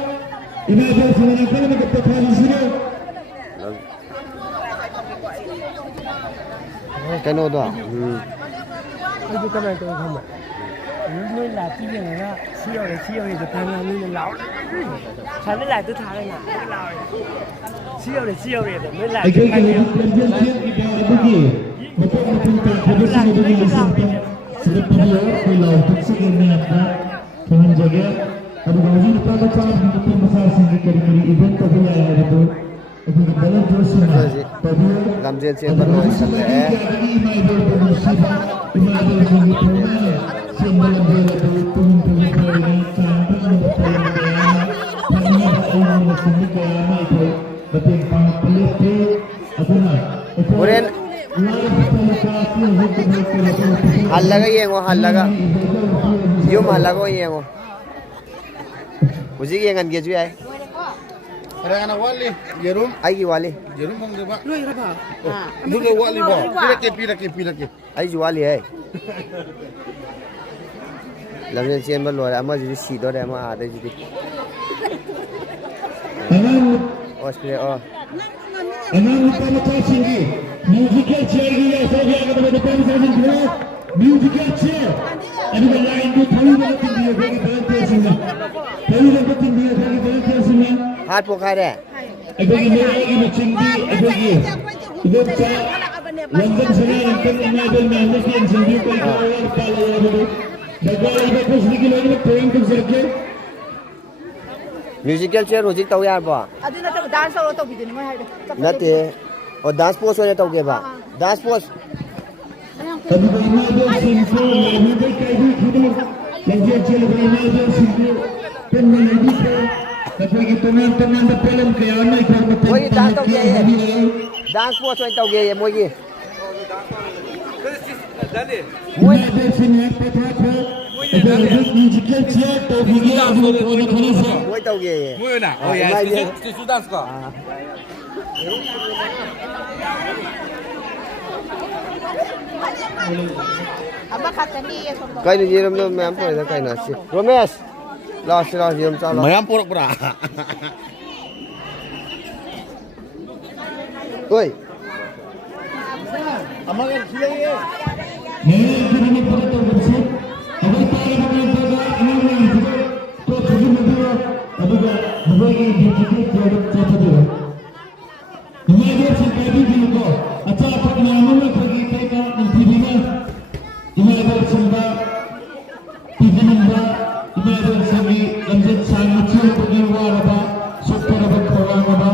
ini ada sebenarnya kalau kita tekan di sini. Kano dah. Itu kan itu sama. Ini lah dia ni lah, siapa itu tangan ni lau. Saya ni lah tu thang ni lah, lau. Siapa itu, ni lah. Agar kita perjanjian kita begini, betul tak habis ini begini sampai selepas dia kalau tak ni apa. Tuhan jaga. Abu Ghazi kita macam kita besar sini kali event tapi ada itu. Itu dalam jurusnya. Tapi Gamzel siapa nak isap eh? Kemudian hal lagi yang hal lagi. Yo malah kau yang Uji yang kan gaji ay? Ada anak wali, jerum. Ay wali. Jerum bang deba. Lu yang apa? Dulu wali bang. Pilak. Ay wali ay. Lamjan siapa luar, ama jadi sido deh, ama ada jadi. Oh sebenarnya oh. Anak kita macam sini, musical chair dia, saya akan berdepan dengan dia. Musical chair. Ada lain tu, tahu tak dia bagi berdepan sini. Tahu tak dia bagi berdepan sini. Hat pokai deh. Aku ini lagi macam ni, aku ini. Itu saya, London sana London ini ada nama yang sendiri kalau kalau ada. Bagaimana ibu pun sedikit lagi point tu saja. Musical chair music tahu ya apa? Adu na tahu dance or tahu bidin mo hai. Nanti, oh dance pose orang tahu ke apa? Dance pose. Tapi ini ada simple, ini ada kayu kita. Lagi aja lagi ada simple. Kan ini kita ꯑꯩꯈꯣꯏꯒꯤ ꯇꯣꯉꯥꯟ ꯇꯣꯉꯥꯟꯕ ꯄꯣꯠꯂꯝ ꯀꯌꯥ ꯑꯃ ꯑꯩꯈꯣꯏ ꯃꯇꯦꯡ Mogi dance tau ꯄꯥꯡꯂꯛꯀꯦ ge ꯍꯥꯏꯕꯤꯔꯛꯏ ye. Dance po so tau ge ye mogi. Moi ꯏꯃꯥꯏꯕꯦꯜꯁꯤꯡꯅ ꯄꯣꯊꯥꯈ꯭ꯔꯦ ꯑꯗꯨꯒ ꯍꯧꯖꯤꯛ ꯃ꯭ꯌꯨꯖꯤꯀꯦꯜ ꯆꯤꯌꯔ ꯇꯧꯕꯤꯒꯦ ꯑꯗꯨꯒ ꯀꯣꯟꯅ ꯈꯟꯅꯁꯦ moi tau ge ye. Moi na. Oh ya, Itu dance ko. Aba katani ya sob. Kai ni jiram no ma'am po da kai na si. Romesh. La jiram cha la. Mayam purok pura. Oi. Amagan sila ye. Ngayon kami pagkatapos abay tayo magagawa ang mga to sige magagawa aduga abay digital product chapadura इमारत से को अच्छा परिणामों में प्रगति का नतीजा इमारत संभा तीजनंबा इमारत सभी अंजित सामर्थ्य को निर्वाहबा सुपरबा खवाबा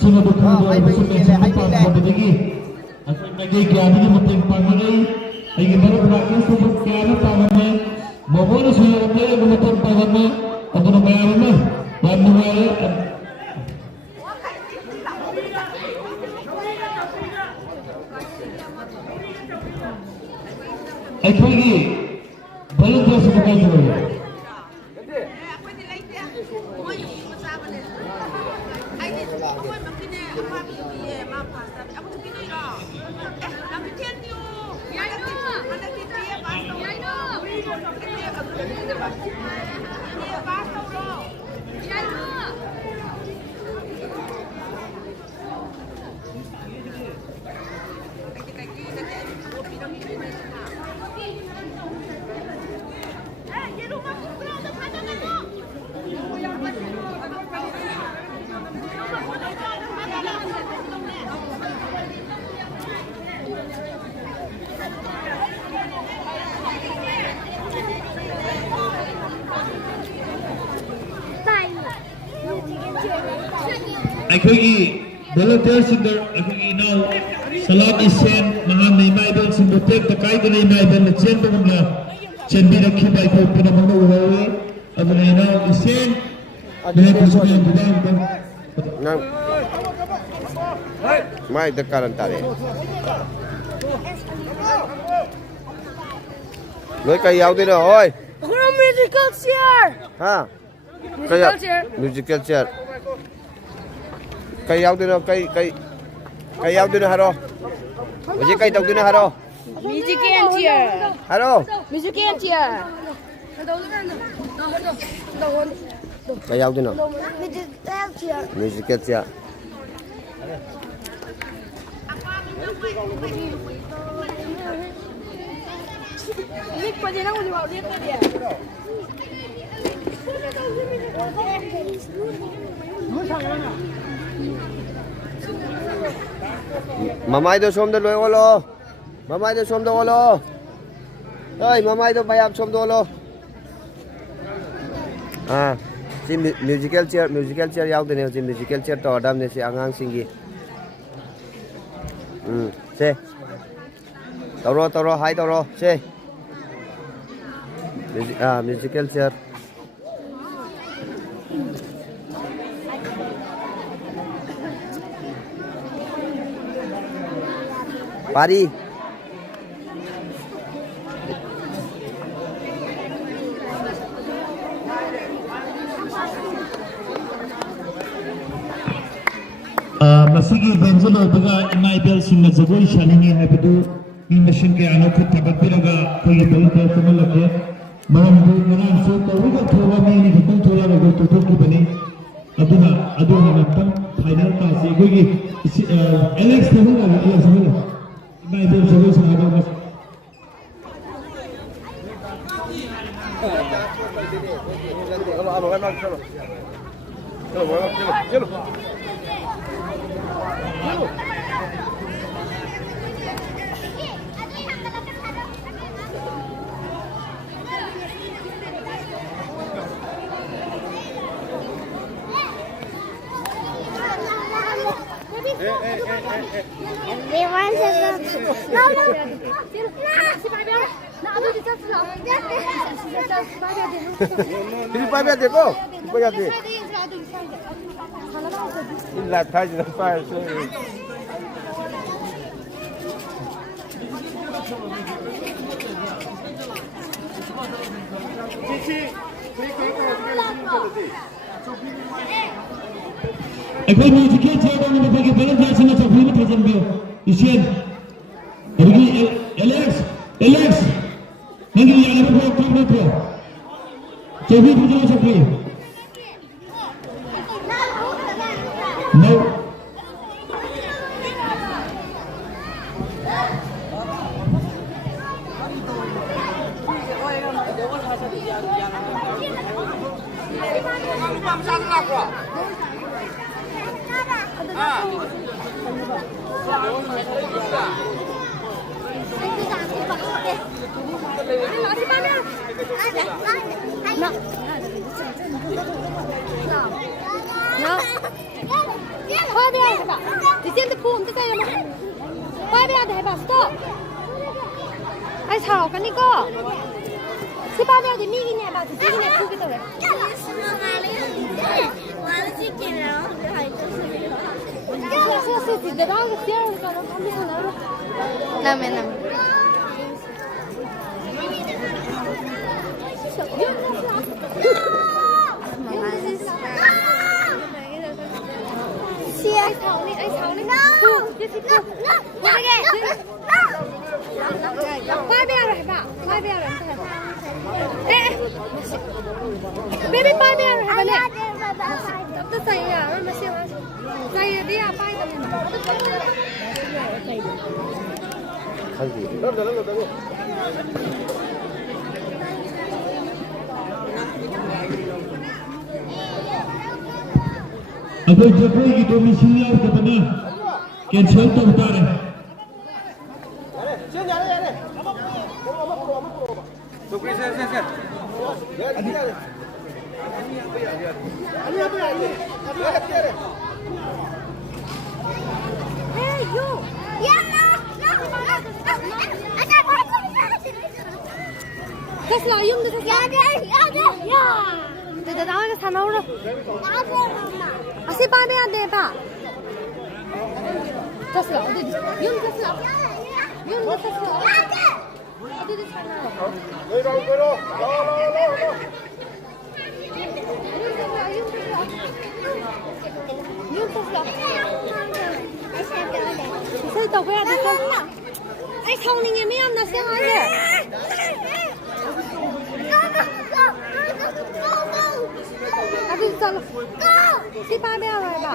सुनबुखा सुनबुखा पापदगी अखंडगे ज्ञानी के मत पागई अगे मर प्राकृत सुख ज्ञान पागमे मोबोल सुयोगे मत पागमे अगर बयान में बांधवाए अखोगी बलुतो से बगाई हो अखोगी volunteer singer अखोगी नाउ सलाद इसेन महान इमाइबल सिंबोटेक तकाइदन इमाइबल चेन बगमला चेंबी रखी बाई को पुना मनो होवे अबने नाउ इसेन ने पुसने बुदान पर Nang. Mai da karan tare. Loi kai yaw de oi. Musical chair. Ha. Musical chair. Musical chair. Kai yaw de kai yaw de haro. Oje kai tau de haro. Musical chair. Haro. Musical chair. Kai yaw de no. Musical chair. Musical chair. Lihat pada nak uji bawa lihat dia. Mamai do som da loi olo. Mamai do som da olo. Oi, mamai do bayap som da olo. Ah, si musical chair yaw de ne si musical chair to adam ne si angang singi. Se. Taro, hai taro, se. Musical chair. Pari. मसीगी बेंजल होगा इमाइबल सिंह जगोई शालिनी है बदु मी machine के अनोखे तबक बिरगा कोई बलते कमल लगे मरम दु मरम सो तौगा थोवा में नि खतम थोला लगो तो की बने अदुना नतम फाइनल का से कोई एलेक्स ने होगा एलेक्स ने इमाइबल जगोई सागा बस चलो Ini pakai deh kok, pakai deh. Ini latar jadi pakai. अगर म्यूजिकल चेयर में बगे बलम जैसे में चफली में थजन बियो इशियन अरगी एलेक्स नंगी याले में फोक में थो चफली पूजा चफली no ai thảo cái này cơ si ba bèo thì mi cái này bà thì cái này thu cái tàu đấy sơ thì để đó cái tiêu rồi nó không biết nào đâu làm mẹ làm ai thảo này cái gì cơ Bye bye rồi bà, bye bye rồi. Ê, baby bye bye rồi bà này. Tôi thấy à, mà xem à, thấy đi à bye rồi. Cái gì? Lắm rồi. अगर जबरे की डोमिसिलिया कतनी cancel तो बता रहे Hey you. That's not you. Để đó cái thằng đâu rồi. Asi ba bè để ba. That's not. Yun that's not. Yun that's not. Adi this thằng nào. Rồi. Yun that's not. Sao tao quên đi không? Ai không nên nghe mấy anh nào xem ai vậy? Adi sao? Si ba bè rồi ba.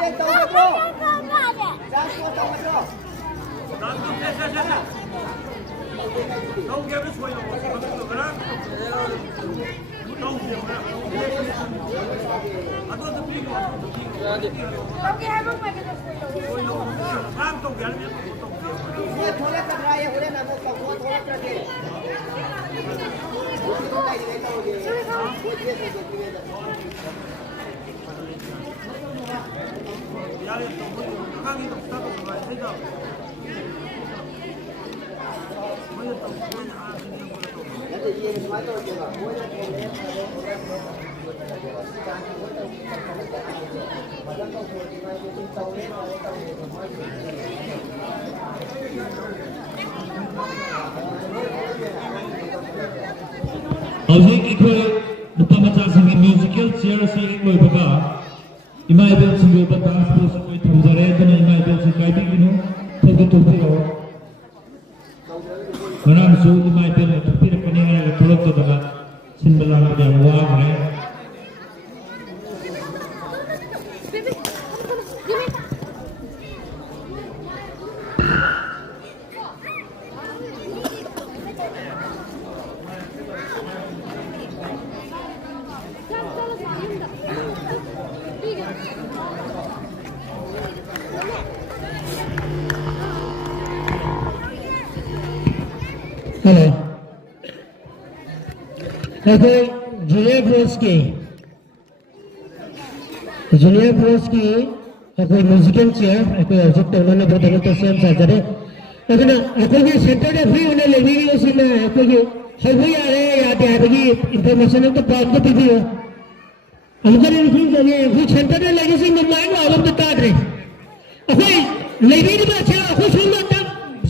Houseik ikoi nupamacha singi musical chair si ikoi baka imai bel singi bata dance koi thamjare dana imai bel singi kai biginu thodu thupiro Manam su imai bel thupir kani hai tholok to daga sinbala de wa hai Baby, give me. Hello. Julia Brodsky अखोई musical chair अखोई हजब तौलना बदल तो सेम साजरे अदना अखोई सेंटर दे फ्री होने लेवी सिना अखोई हई यारे याद यादगी इंफॉर्मेशन तो पास को पीबी हमकर फ्री जगह फ्री सेंटर दे लेगी सिंह निर्माण आलम तो तादरे अखोई लेवी ने बच्चा अखोई सुनना तब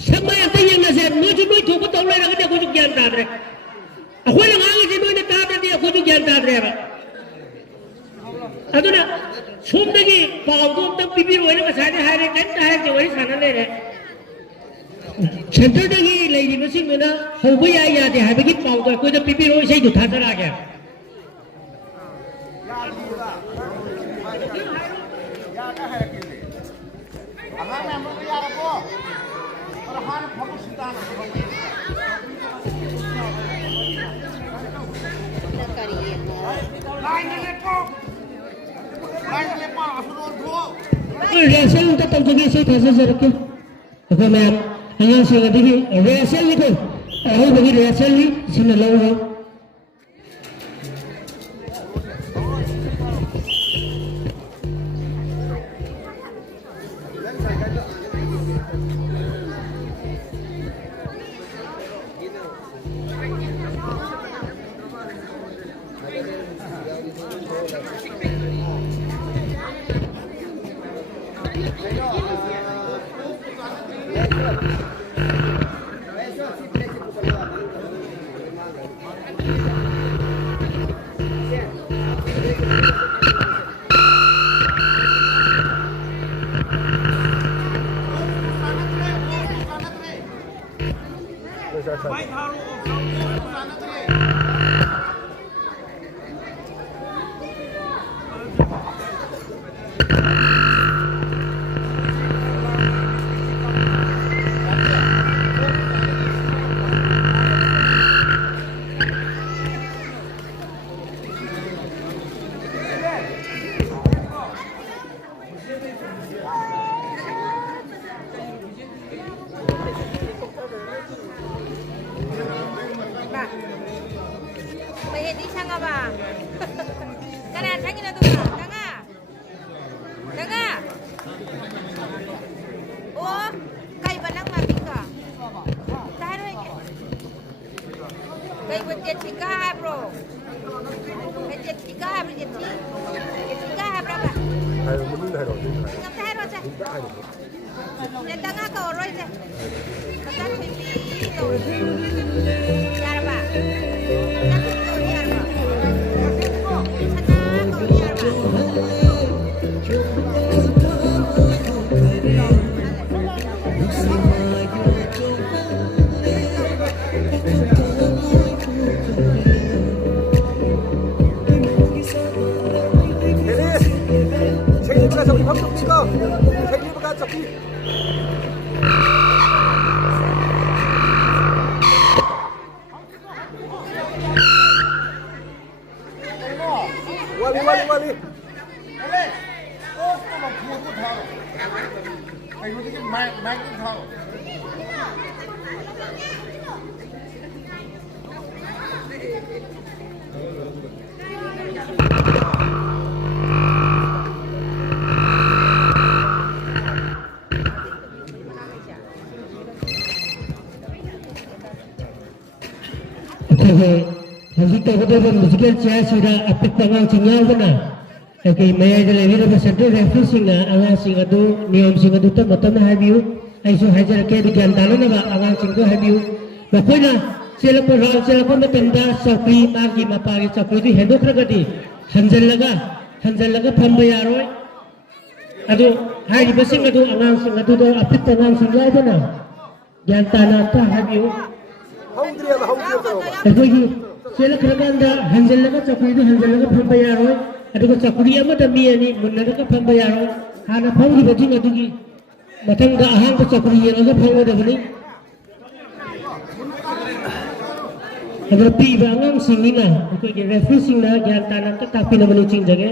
सब मैं आते हैं ना से मुझे कोई ठोक तौले रखने को ज्ञान तादरे अखोई लगा के जिन्होंने तादरे दिया को ज्ञान तादरे अदना सोमदगी पावतो तब पीबी रोने का सारे हारे कंटा है जो वही खाना ले रहे सेंटर दगी लेडी मसिंग में ना हो भी आई याद है बगी पावतो कोई तो पीबी रोई सही उठा कर आ गया रेसल उनका तब जगह से थासे से रखे ओके मैं यहाँ से देखिए रेसल लिखो अहो बगी रेसल ली सिन लो हो Hadi tak ada musical chair sudah apik tangan singa bana. Okay, maya jale vi na center referee singa anga singa tu niyam singa tu matam na have you. Aiso hajar ke di gandalo na ba anga singa have you. Bakoi na sila po rao sila po matenda sakri magi mapagi sakri di hendok ragati hanjal laga pambayaroi. Ado hari basing ado anga singa tu apik tangan singa bana. Gantana ta have you. Every sila kerana hanjal laga cakuri itu hanjal laga pembayaroi, aduh cakuri ama demi ani benar laga pembayaroi, hana pembi baju ngadugi, matang dah ahang tu cakuri yang laga pembayar dah beli. Agar pi bangang sini na, itu je referee sini na, jangan tanam tu tapi nama lucing jaga.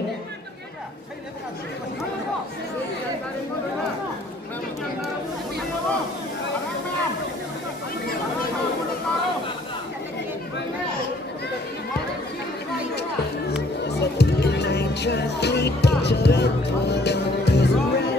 Just sleep, get your head full of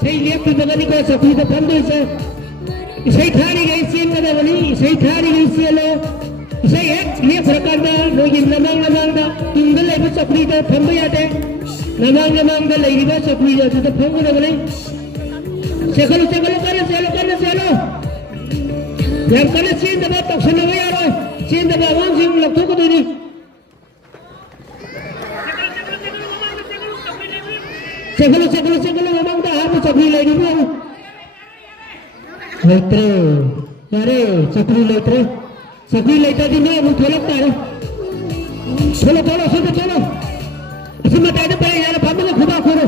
Saya lihat di bagian ini seperti itu pandu saya. Saya thari gay scene kada bani. Saya thari gay scene lo. Saya lihat perkara logi namang da tunggal lepas seperti itu pandu ya deh. Namang da lagi lepas seperti itu pandu kada bani. Saya kalau. Yang kana scene dapat tak senang ya lo. Scene dapat orang sih lakukan tu ni. Segala memang dah apa cakri lagi pun. Letre, yare cakri letre di mana mu tolak tar. Tolak sudah. Asyik mata ada pada yang apa mana khuda koro.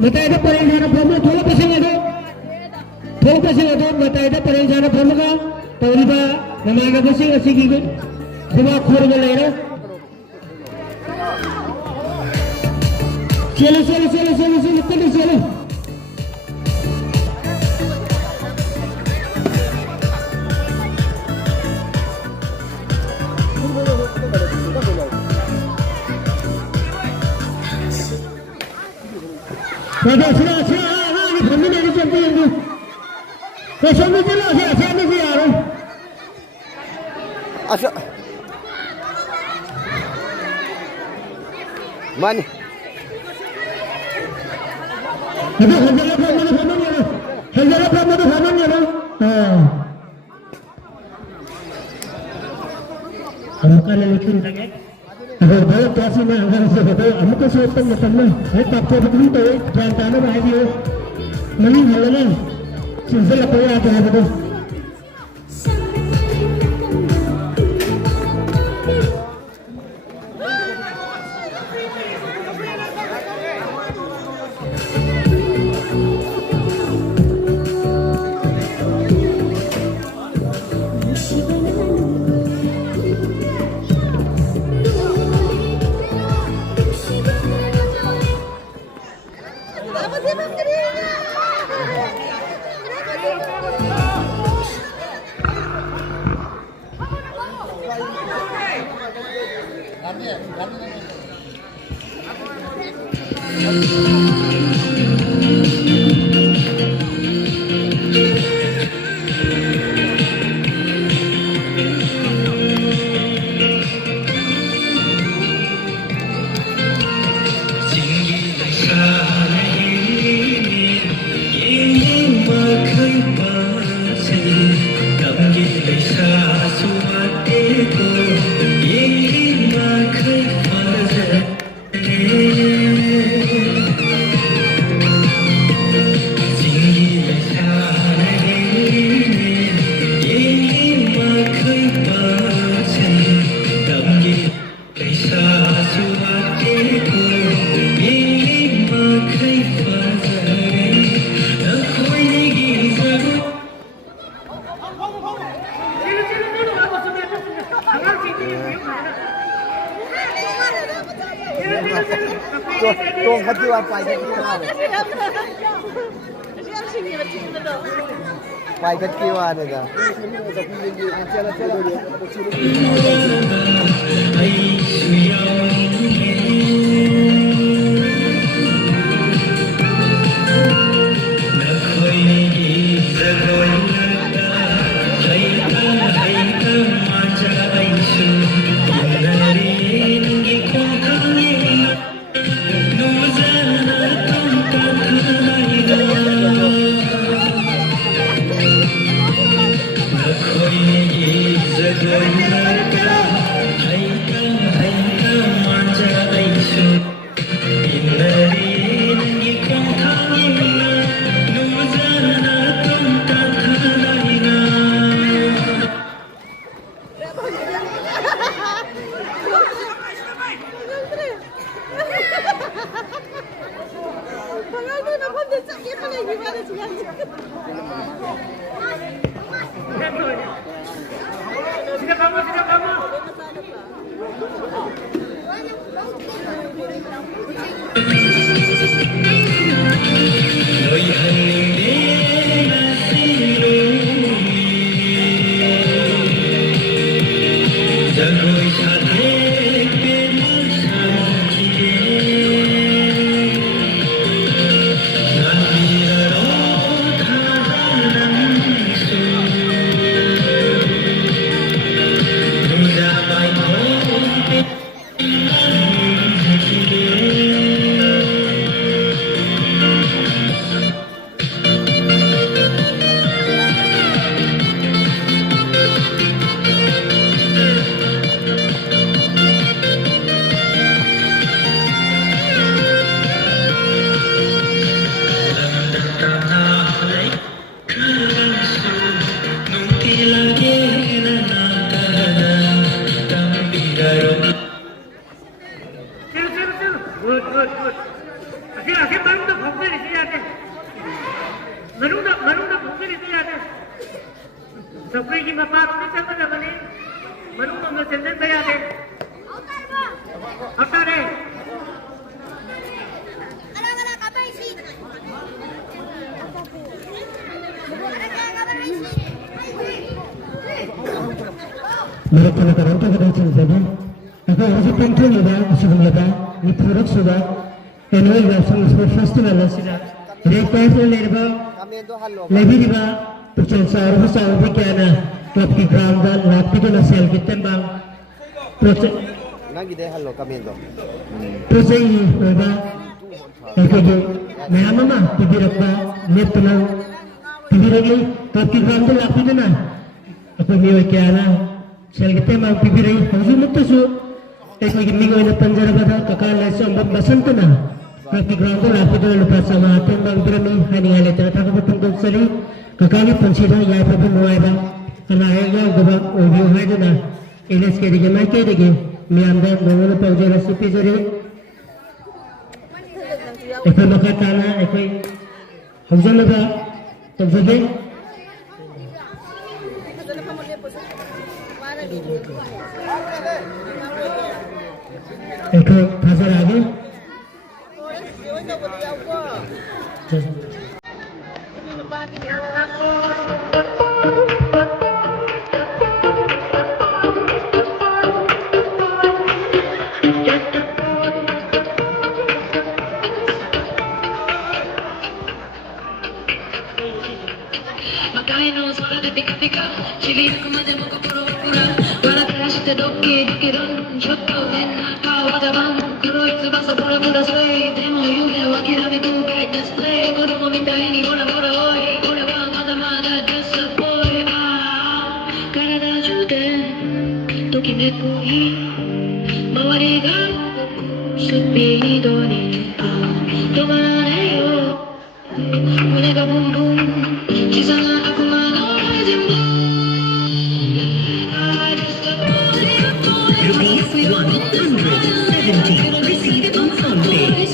Mata ada pada yang apa mana tolak pasang ada. Mata ada pada yang apa mana. Tahu nama yang apa sih asyik gitu. Khuda koro boleh. Chalo, chalo. Mana? Hendaklah pemahaman ya, Kalau lucu lagi, kalau kasih mah harus sebab, amat sesuatu macamnya. Saya tak tahu betul tu, jangan tanya lagi dia. Mending halalnya, simpel apa yang ada betul. Tuang hati apa ini? Pai kecil ada dah. Oi, honey, ꯁꯧꯒ꯭ꯔꯤꯒꯤ ꯃꯄꯥꯗꯨꯗꯤ ꯆꯠꯀꯗꯕꯅꯤ ꯃꯅꯨꯡ ꯂꯣꯝꯗ ꯆꯦꯟꯁꯤꯟꯕ ꯌꯥꯗꯦ ꯍꯥꯞꯇꯥꯔꯦ Mereka karanta kadang cerita, aku harus penting juga sebelum lepas, ini produk sudah, annual Rapsang Sport Festival sudah, mereka itu lebih Kamendo halo. lebih juga percaya besar berkiana, klub di ground dan latih tu nasel kita bang, percaya Nagi deh halo kamendo. ini lebih, aku tu, mana mah tidur apa, net tenang, tidur lagi, klub di ground dan latih tu na, aku mioi kiana. Sel kita mau pikirin, harus mutu su. Ekor gini kau nak panjara pada kakak lesson basan tu na. Tapi ground tu aku tu lupa sama apa yang berapa ni hari ini letak aku bertemu sekali. Kakak ni pensiran ya apa pun mulai dah. Karena ayah gua overview hai tu na. Ilas ke digi, mai ke digi. Mi anda dulu pauja rasa pijari. Ekor makan tanah, ekor hujan ada. Terjadi. Eko pasar lagi. Magkano sa kada pika-pika, chili ako madamo ko puro-pura. Wala tayo sa doki-doki-don, chotto den nakawataban. Kuro itsubasa pura-pura sway, demo yume wa kirame kukai display. Kodomo mitai ni hora-hora oi, ore wa mada-mada just a boy. Karada jude, tokimeku hi, mawari ga boku speedo ni tomare yo, mune ga boom boom. Rupees 170 received on Sunday.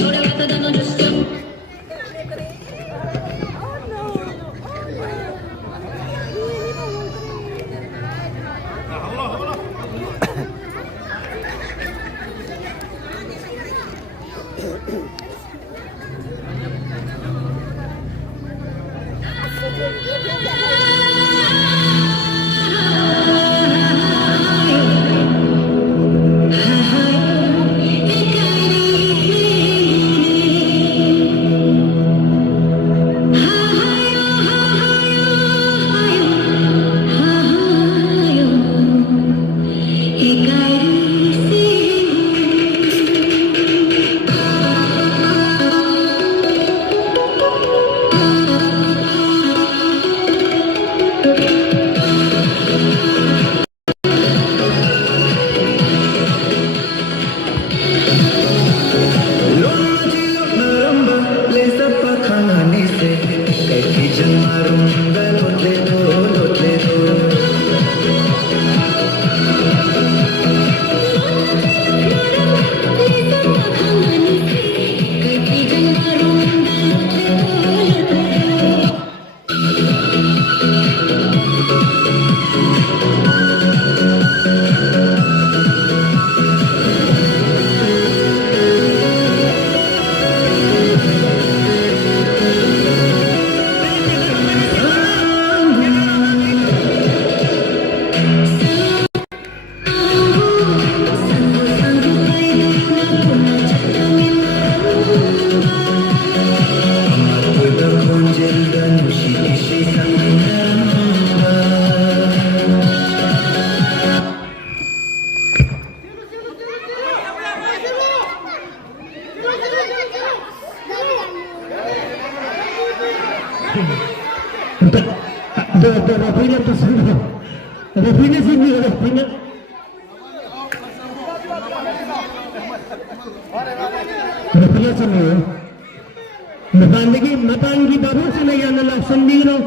Mapan ki baru sana yang nak sendiri,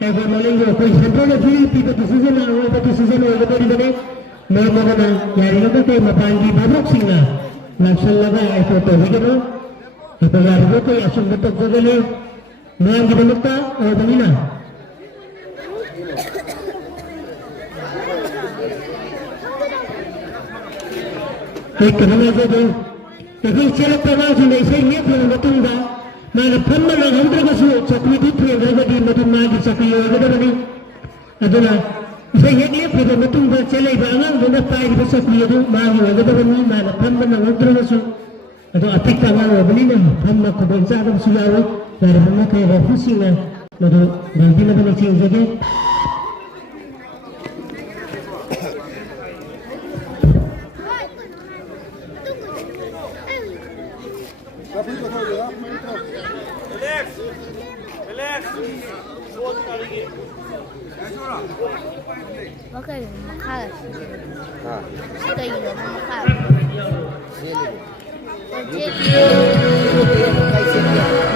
ever malengo koi central office people decision or decision over the day. Mereka mana yang itu tu mapan ki baru singa, langsung laga itu tu begitu. Itu yang itu yang asal betul betul ni, mereka kita minta orang mana. एक कदम से तो लेकिन चलो प्रवास में इसे ये फिर मतुंगा माने फन्न ना हम तरह से चक्री भी फिर रगड़ी मतुं मागी चक्री रगड़ी बनी अदना इसे ये फिर मतुंगा चले बांग गुना पाई भी चक्री तो मागी रगड़ी बनी माने फन्न ना हम तरह से अदो अतिक वाला बनी ना फन्न को बंचा दम सुलाओ यार हम के ऑफिस में अदो गलती में बनी चीज जगह Okay, makasih. हाँ Sudah gitu, makasih. ये लीजिए कैसे किया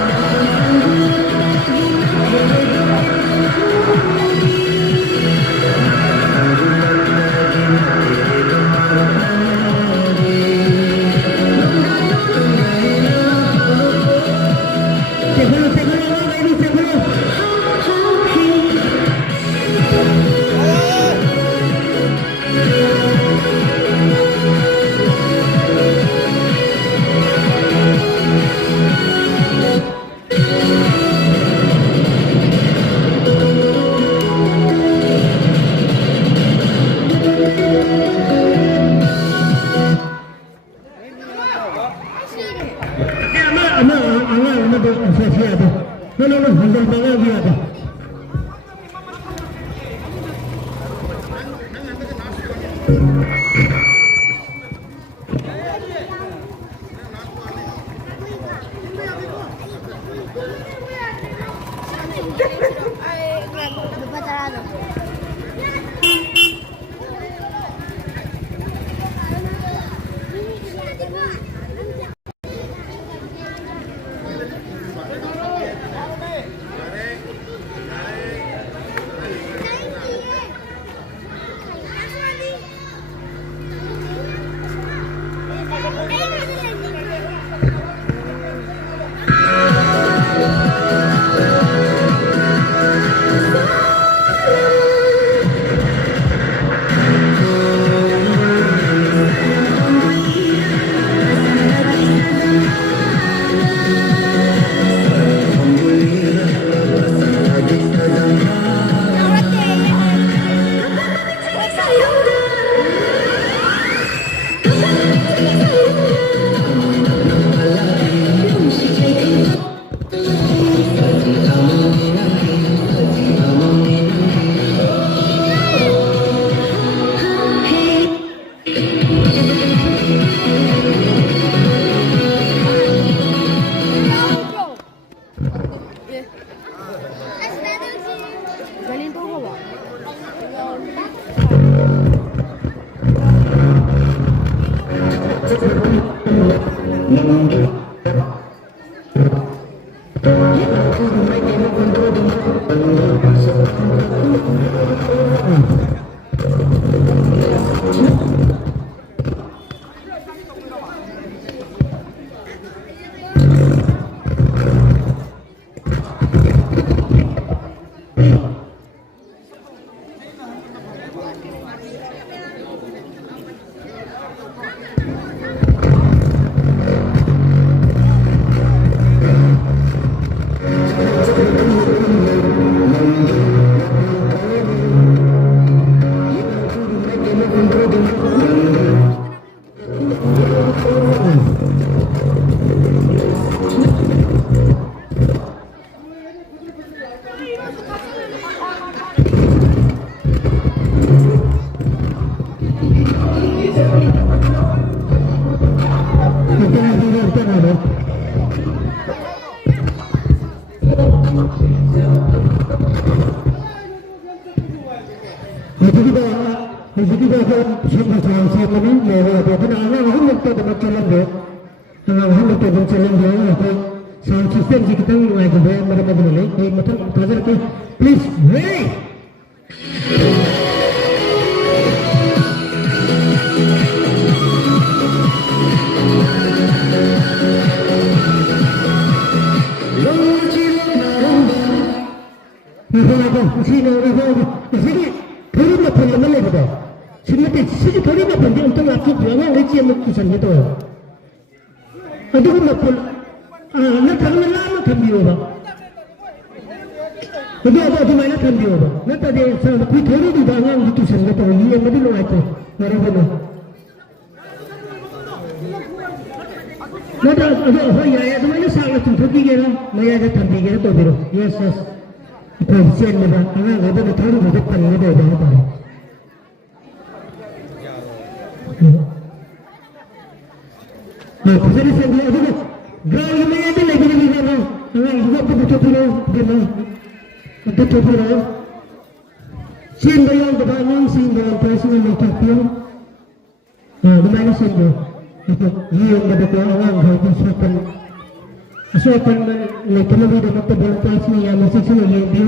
Please, wait! 신나게 시기 돌리면 번데 엄청 앞에 병원 외치에 먹고 살게도 어디고 먹고 나 다른 라면 덤비오봐 어디 많이 덤비오봐 나 따대 그 돌리도 방향 붙고 살게도 이해 못들로 왔고 여러분은 나도 야야 그만이 살아 좀 도끼게라 나야가 덤비게라 또 비로 예스 그 시험을 봐 하나 내가 다른 거 받는 거 봐봐 Pasal saya dia tu, gaya mana tu lagi ni kan? Juga betul betul dia mah, betul betul. Sin bayang berbangun, sin bayang personal makeup dia. Di mana sin dia? Dia yang betul orang harus sopan. Sopan lepas lebih dapat berbalas ni yang masih semua yang dia.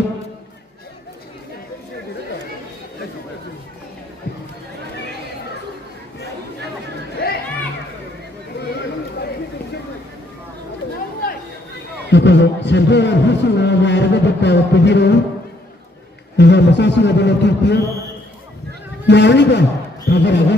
Kalau sampai hasil harga betul pediru, kalau masih sudah ada tipu, yang ini kan, apa?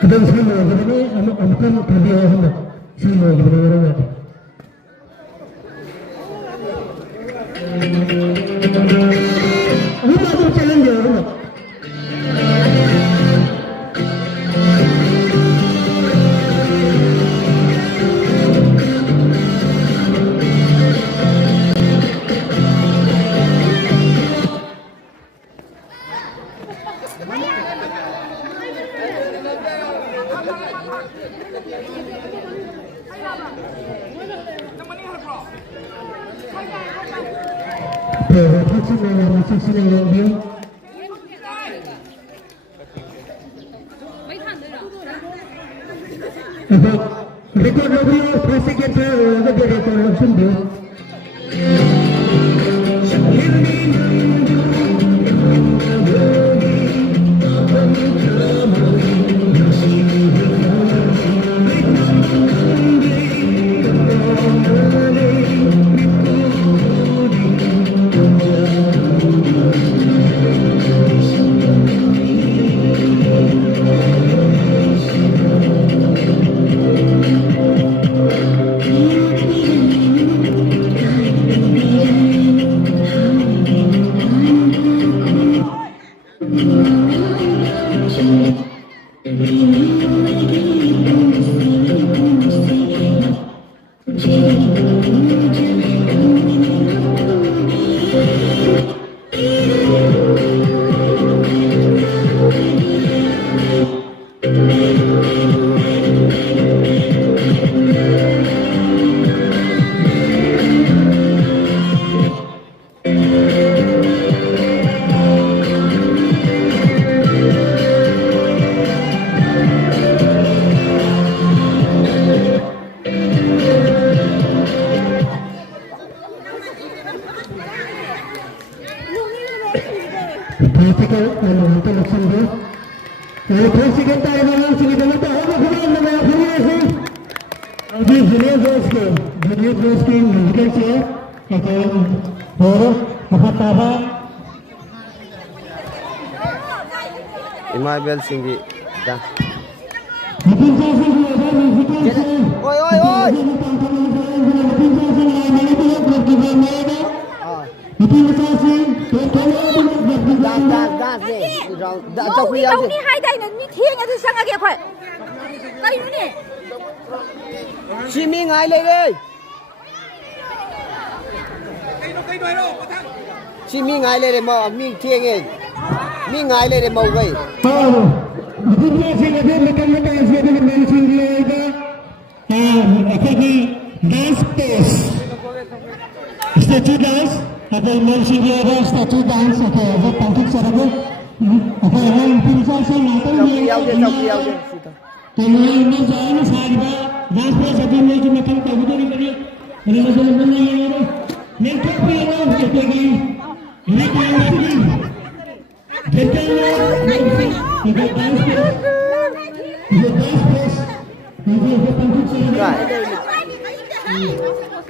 Kadang sama, kadang amukan tadi orang sama gitu orang ada. Aku tak tahu challenge orang. Record lagi, presiden ada record langsung dia. Imabel Singgi dah. Oi. Đâu đi hai tay này, mi thiên nhà tôi sang kia phải. Đây nữa nè. Chị mi ngài lên đây. Chị mi ngài lên đây mà mi thiên ấy. Mi ngài lên đây màu gầy. Apurasi lagi makan-makan siapa yang mention dia itu? Apa ni? Dance pose. Statue dance. Apa yang mention dia itu? Statue dance. Okay, apa tangkap sarago? Apa yang pinsan saya nak tahu dia. Kalau ini jangan sahaja. Dance pose apa yang kita makan tahu tu ni beri. Ini macam mana yang ada? Nanti apa yang kita pergi? Ini kalau ini. Kita ini dance pose.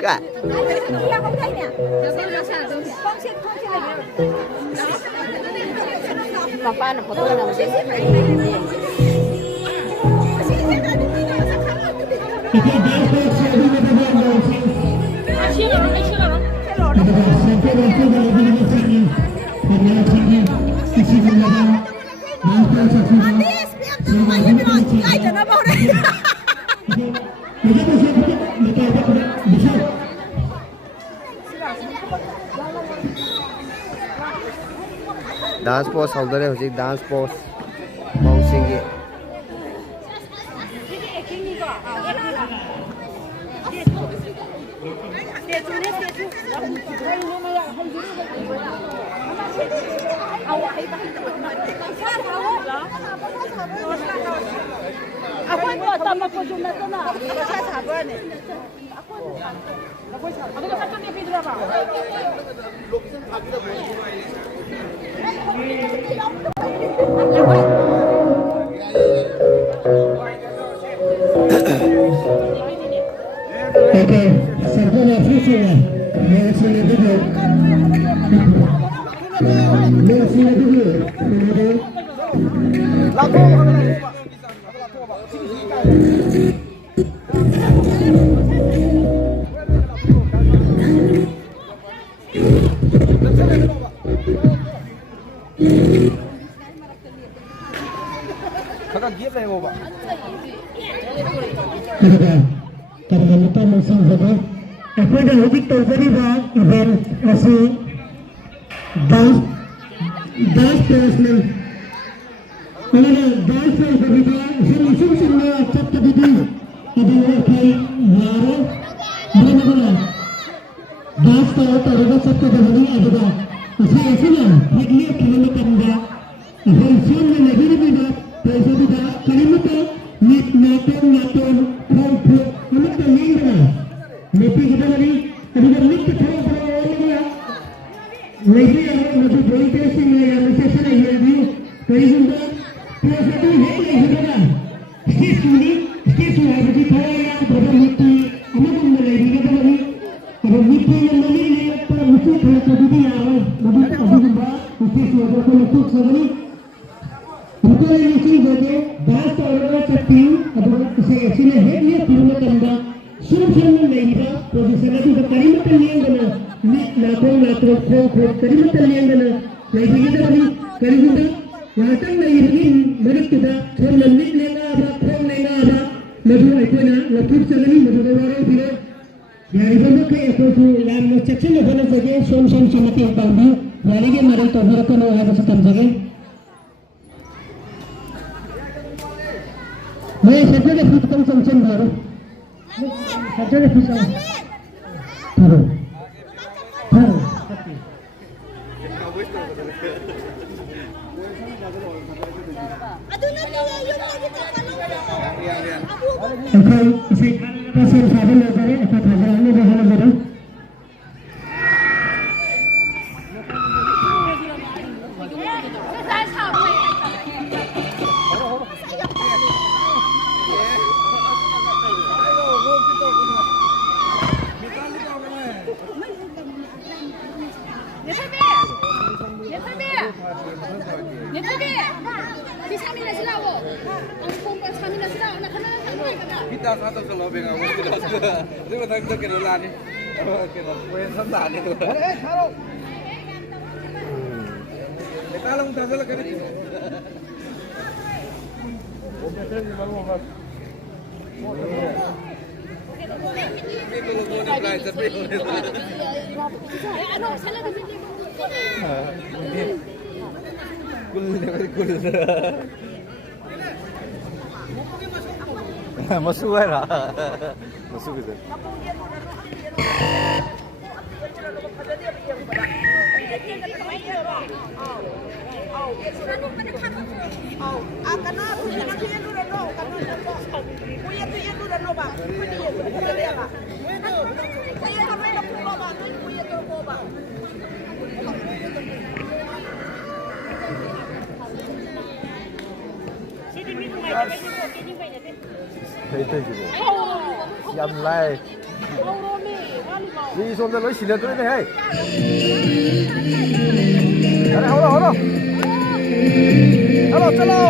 Kak. Papa nak foto nak mesti. Dance pose haldare hojik dance pose mausingi Aku buat tambah kosong na to na. Saya sabar ni. Aku satu ni video apa? Okay, sampai nanti saya. Masih dulu. Masih dulu. Kakak giat lah Pak. Karena lupa musim saja. Apa dah hujik tahu tadi bah, event asal dance pose ni. Kalau dance pose begitu, musim semua cap begitu. Ada orang kaya laro, mana dance tahu tahu cap begitu ada. Asal lah, hidliya kena kanda. Event semua lagi ni dah. पैसे भी दा करीमत NEET नाटन नाटन phone phone हमें तो नहीं बना मेपी किधर अभी NEET थोड़ा बड़ा हो गया नहीं यार मुझे बड़ी टेस्टिंग में यार सेशन है ये भी कई जिंदा पैसे तो है नहीं बना स्टेशन है मुझे थोड़ा यार बड़ा मिट्टी हमें तो मिले नहीं तो अभी अब मिट्टी में मिली नहीं पर मुझे थोड़ा सा भी यार मुझे अभी जिंदा उसके सोचो तो मुझे समझ Untuk ini sih bagi bahasa orang cakap, atau saya sini hanya firman tanda, sumber lagi posisi itu kalimat yang mana, nakon kalimat yang mana, lagi kita ni kalimat yang lagi mereka kita thon nik lega apa, thon lega apa, maju itu na, lapur cakap ni maju orang itu, ya itu tu itu tu, yang cakap ni mana saja, sum cuma tiap bangbi, jadi kita mari tu orang tu orang itu setan saja. मैं सच्चे foot कम संचन भरो सच्चे foot भरो भरो okay saya pasal sahaja nazar apa nazar ni dah nazar Kita satu kalau pegang kita itu betul betul kenalan ni, kita punya santai ni tu. Taruh. Kita langsung terus ke sini. Itu logo ni price tapi. Cool ni, cool. Masu hai ra. Masu ke. Thấy thấy chứ bộ. Yam lai. Đi xuống ra lấy xì lên tôi đây hay. Đây hậu đâu hậu đâu. Hello hello.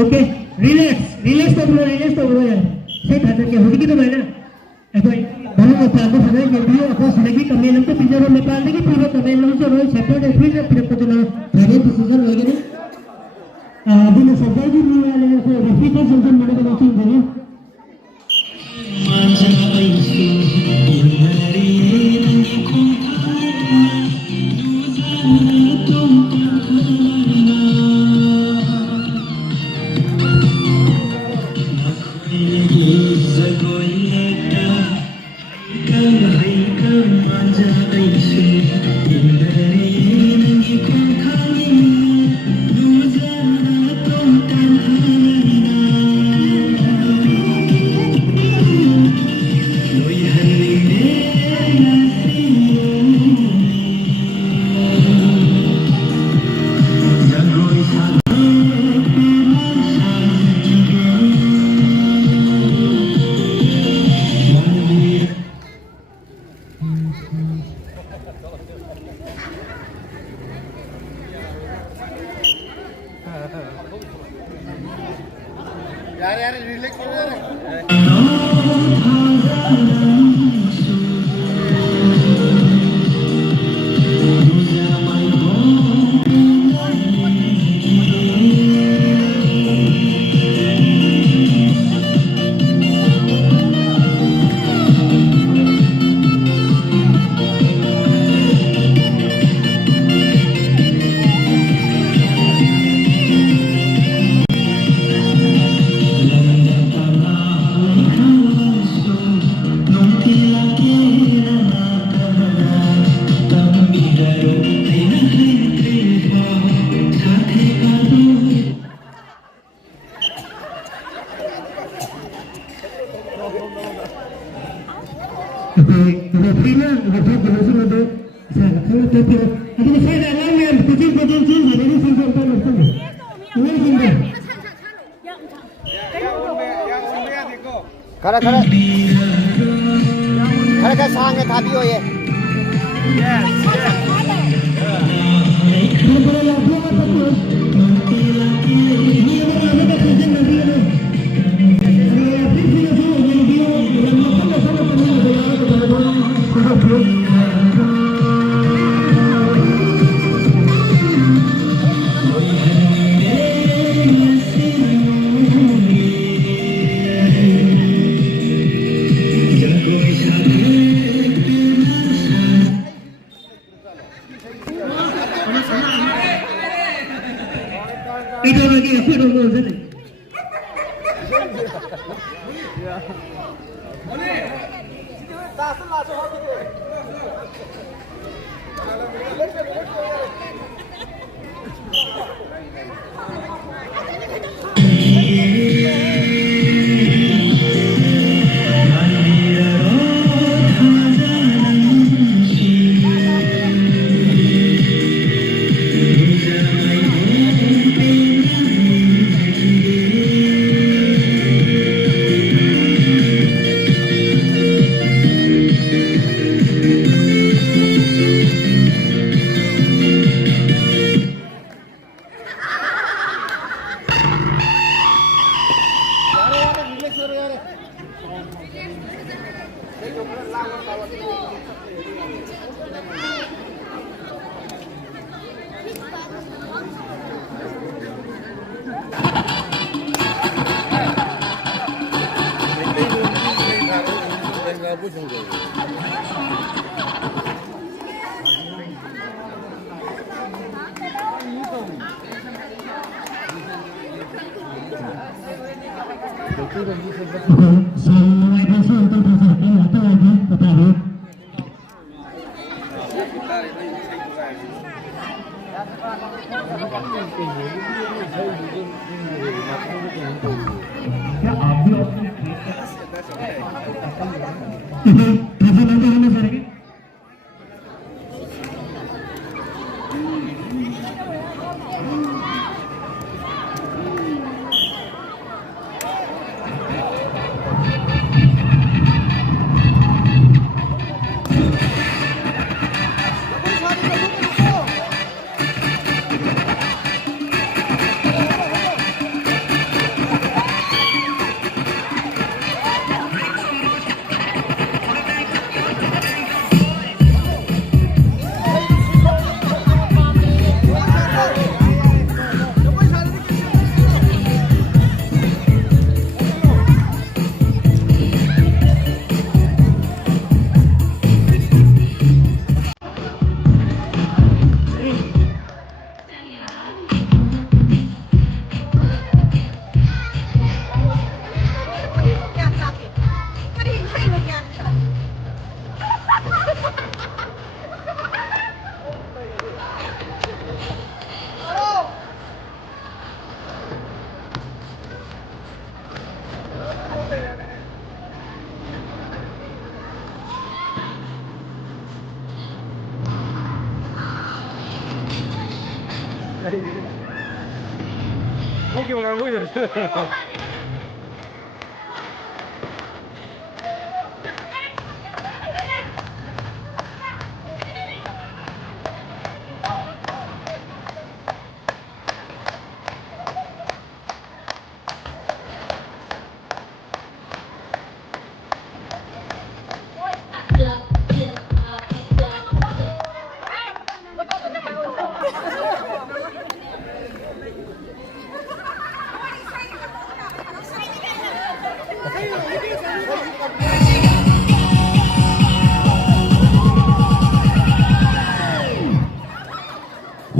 Okay relax तो बोलो यार set हाथ के होगी तो मैंने ऐसे भले में पांडे समय के भी और सिलेक्ट करने लगते पिज्जा में पांडे की पूरा करने लगते रोज सेपरेट फिर कुछ ना सारे डिसीजन वगैरह दिन सरदार जी नहीं वाले को रिपीट सेंशन मैंने को नोटिस करिए यार रिलैक्स हो यार खड़ा खड़ा खड़ा खड़ा सांग था भी हो ये Semua itu untuk tersaking atau lagi tetapi kasih nanti mana sih? Mungkin mengganggu itu.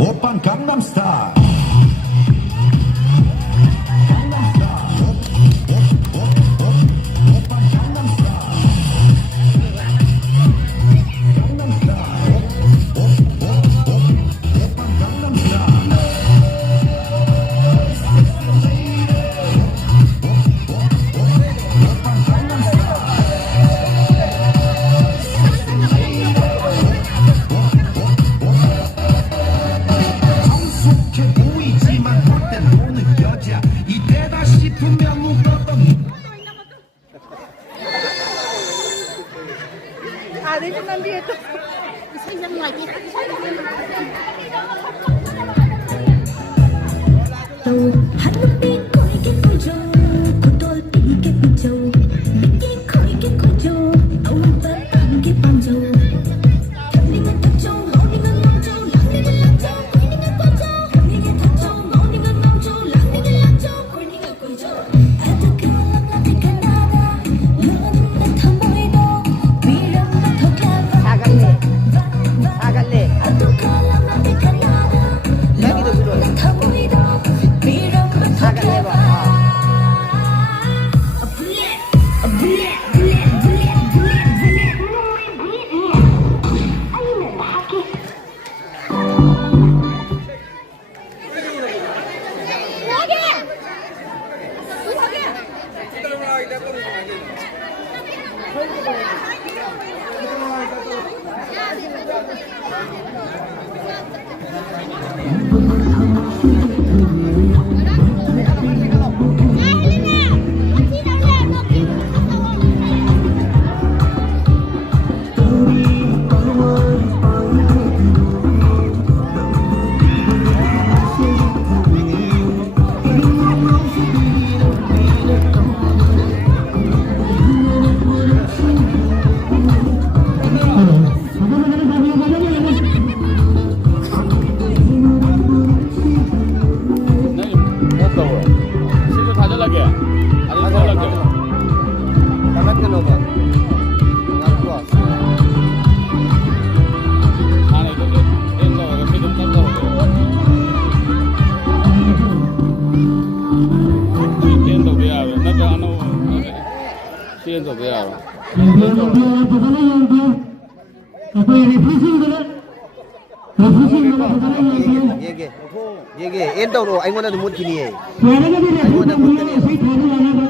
Oppan Gangnam Style. Sagang ꯑꯗꯨ ꯊꯣꯛꯂꯛꯀꯦ ꯊꯥꯒꯠꯀꯅꯣꯕ ꯉꯥꯛꯀꯣ ꯍꯥꯟꯅꯩꯗꯣ ꯑꯦꯟ ꯇꯧꯔꯒ ꯁꯤ ꯑꯗꯨꯝ ꯇꯞ ꯇꯧꯔꯒꯦ ꯁꯤ ꯑꯦꯟ ꯇꯧꯕ ꯌꯥꯔꯣꯏ ꯅꯠꯇ꯭ꯔꯒ ꯑꯅꯧꯕ ꯁꯤ ꯑꯦꯟ ꯇꯧꯕ ꯌꯥꯔꯣꯏ ꯌꯦꯡꯒꯦ ꯑꯦꯟ ꯇꯧꯔꯣ ꯑꯩꯉꯣꯟꯗ ꯑꯗꯨꯝ ꯃꯨꯠꯈꯤꯅꯤꯌꯦ ꯌꯥꯔꯒꯗꯤ ꯔꯦꯐ꯭ꯔꯤ ꯊꯝꯕꯤꯌꯣ ꯏꯁꯩ ꯊꯥꯕ ꯌꯥꯅꯕ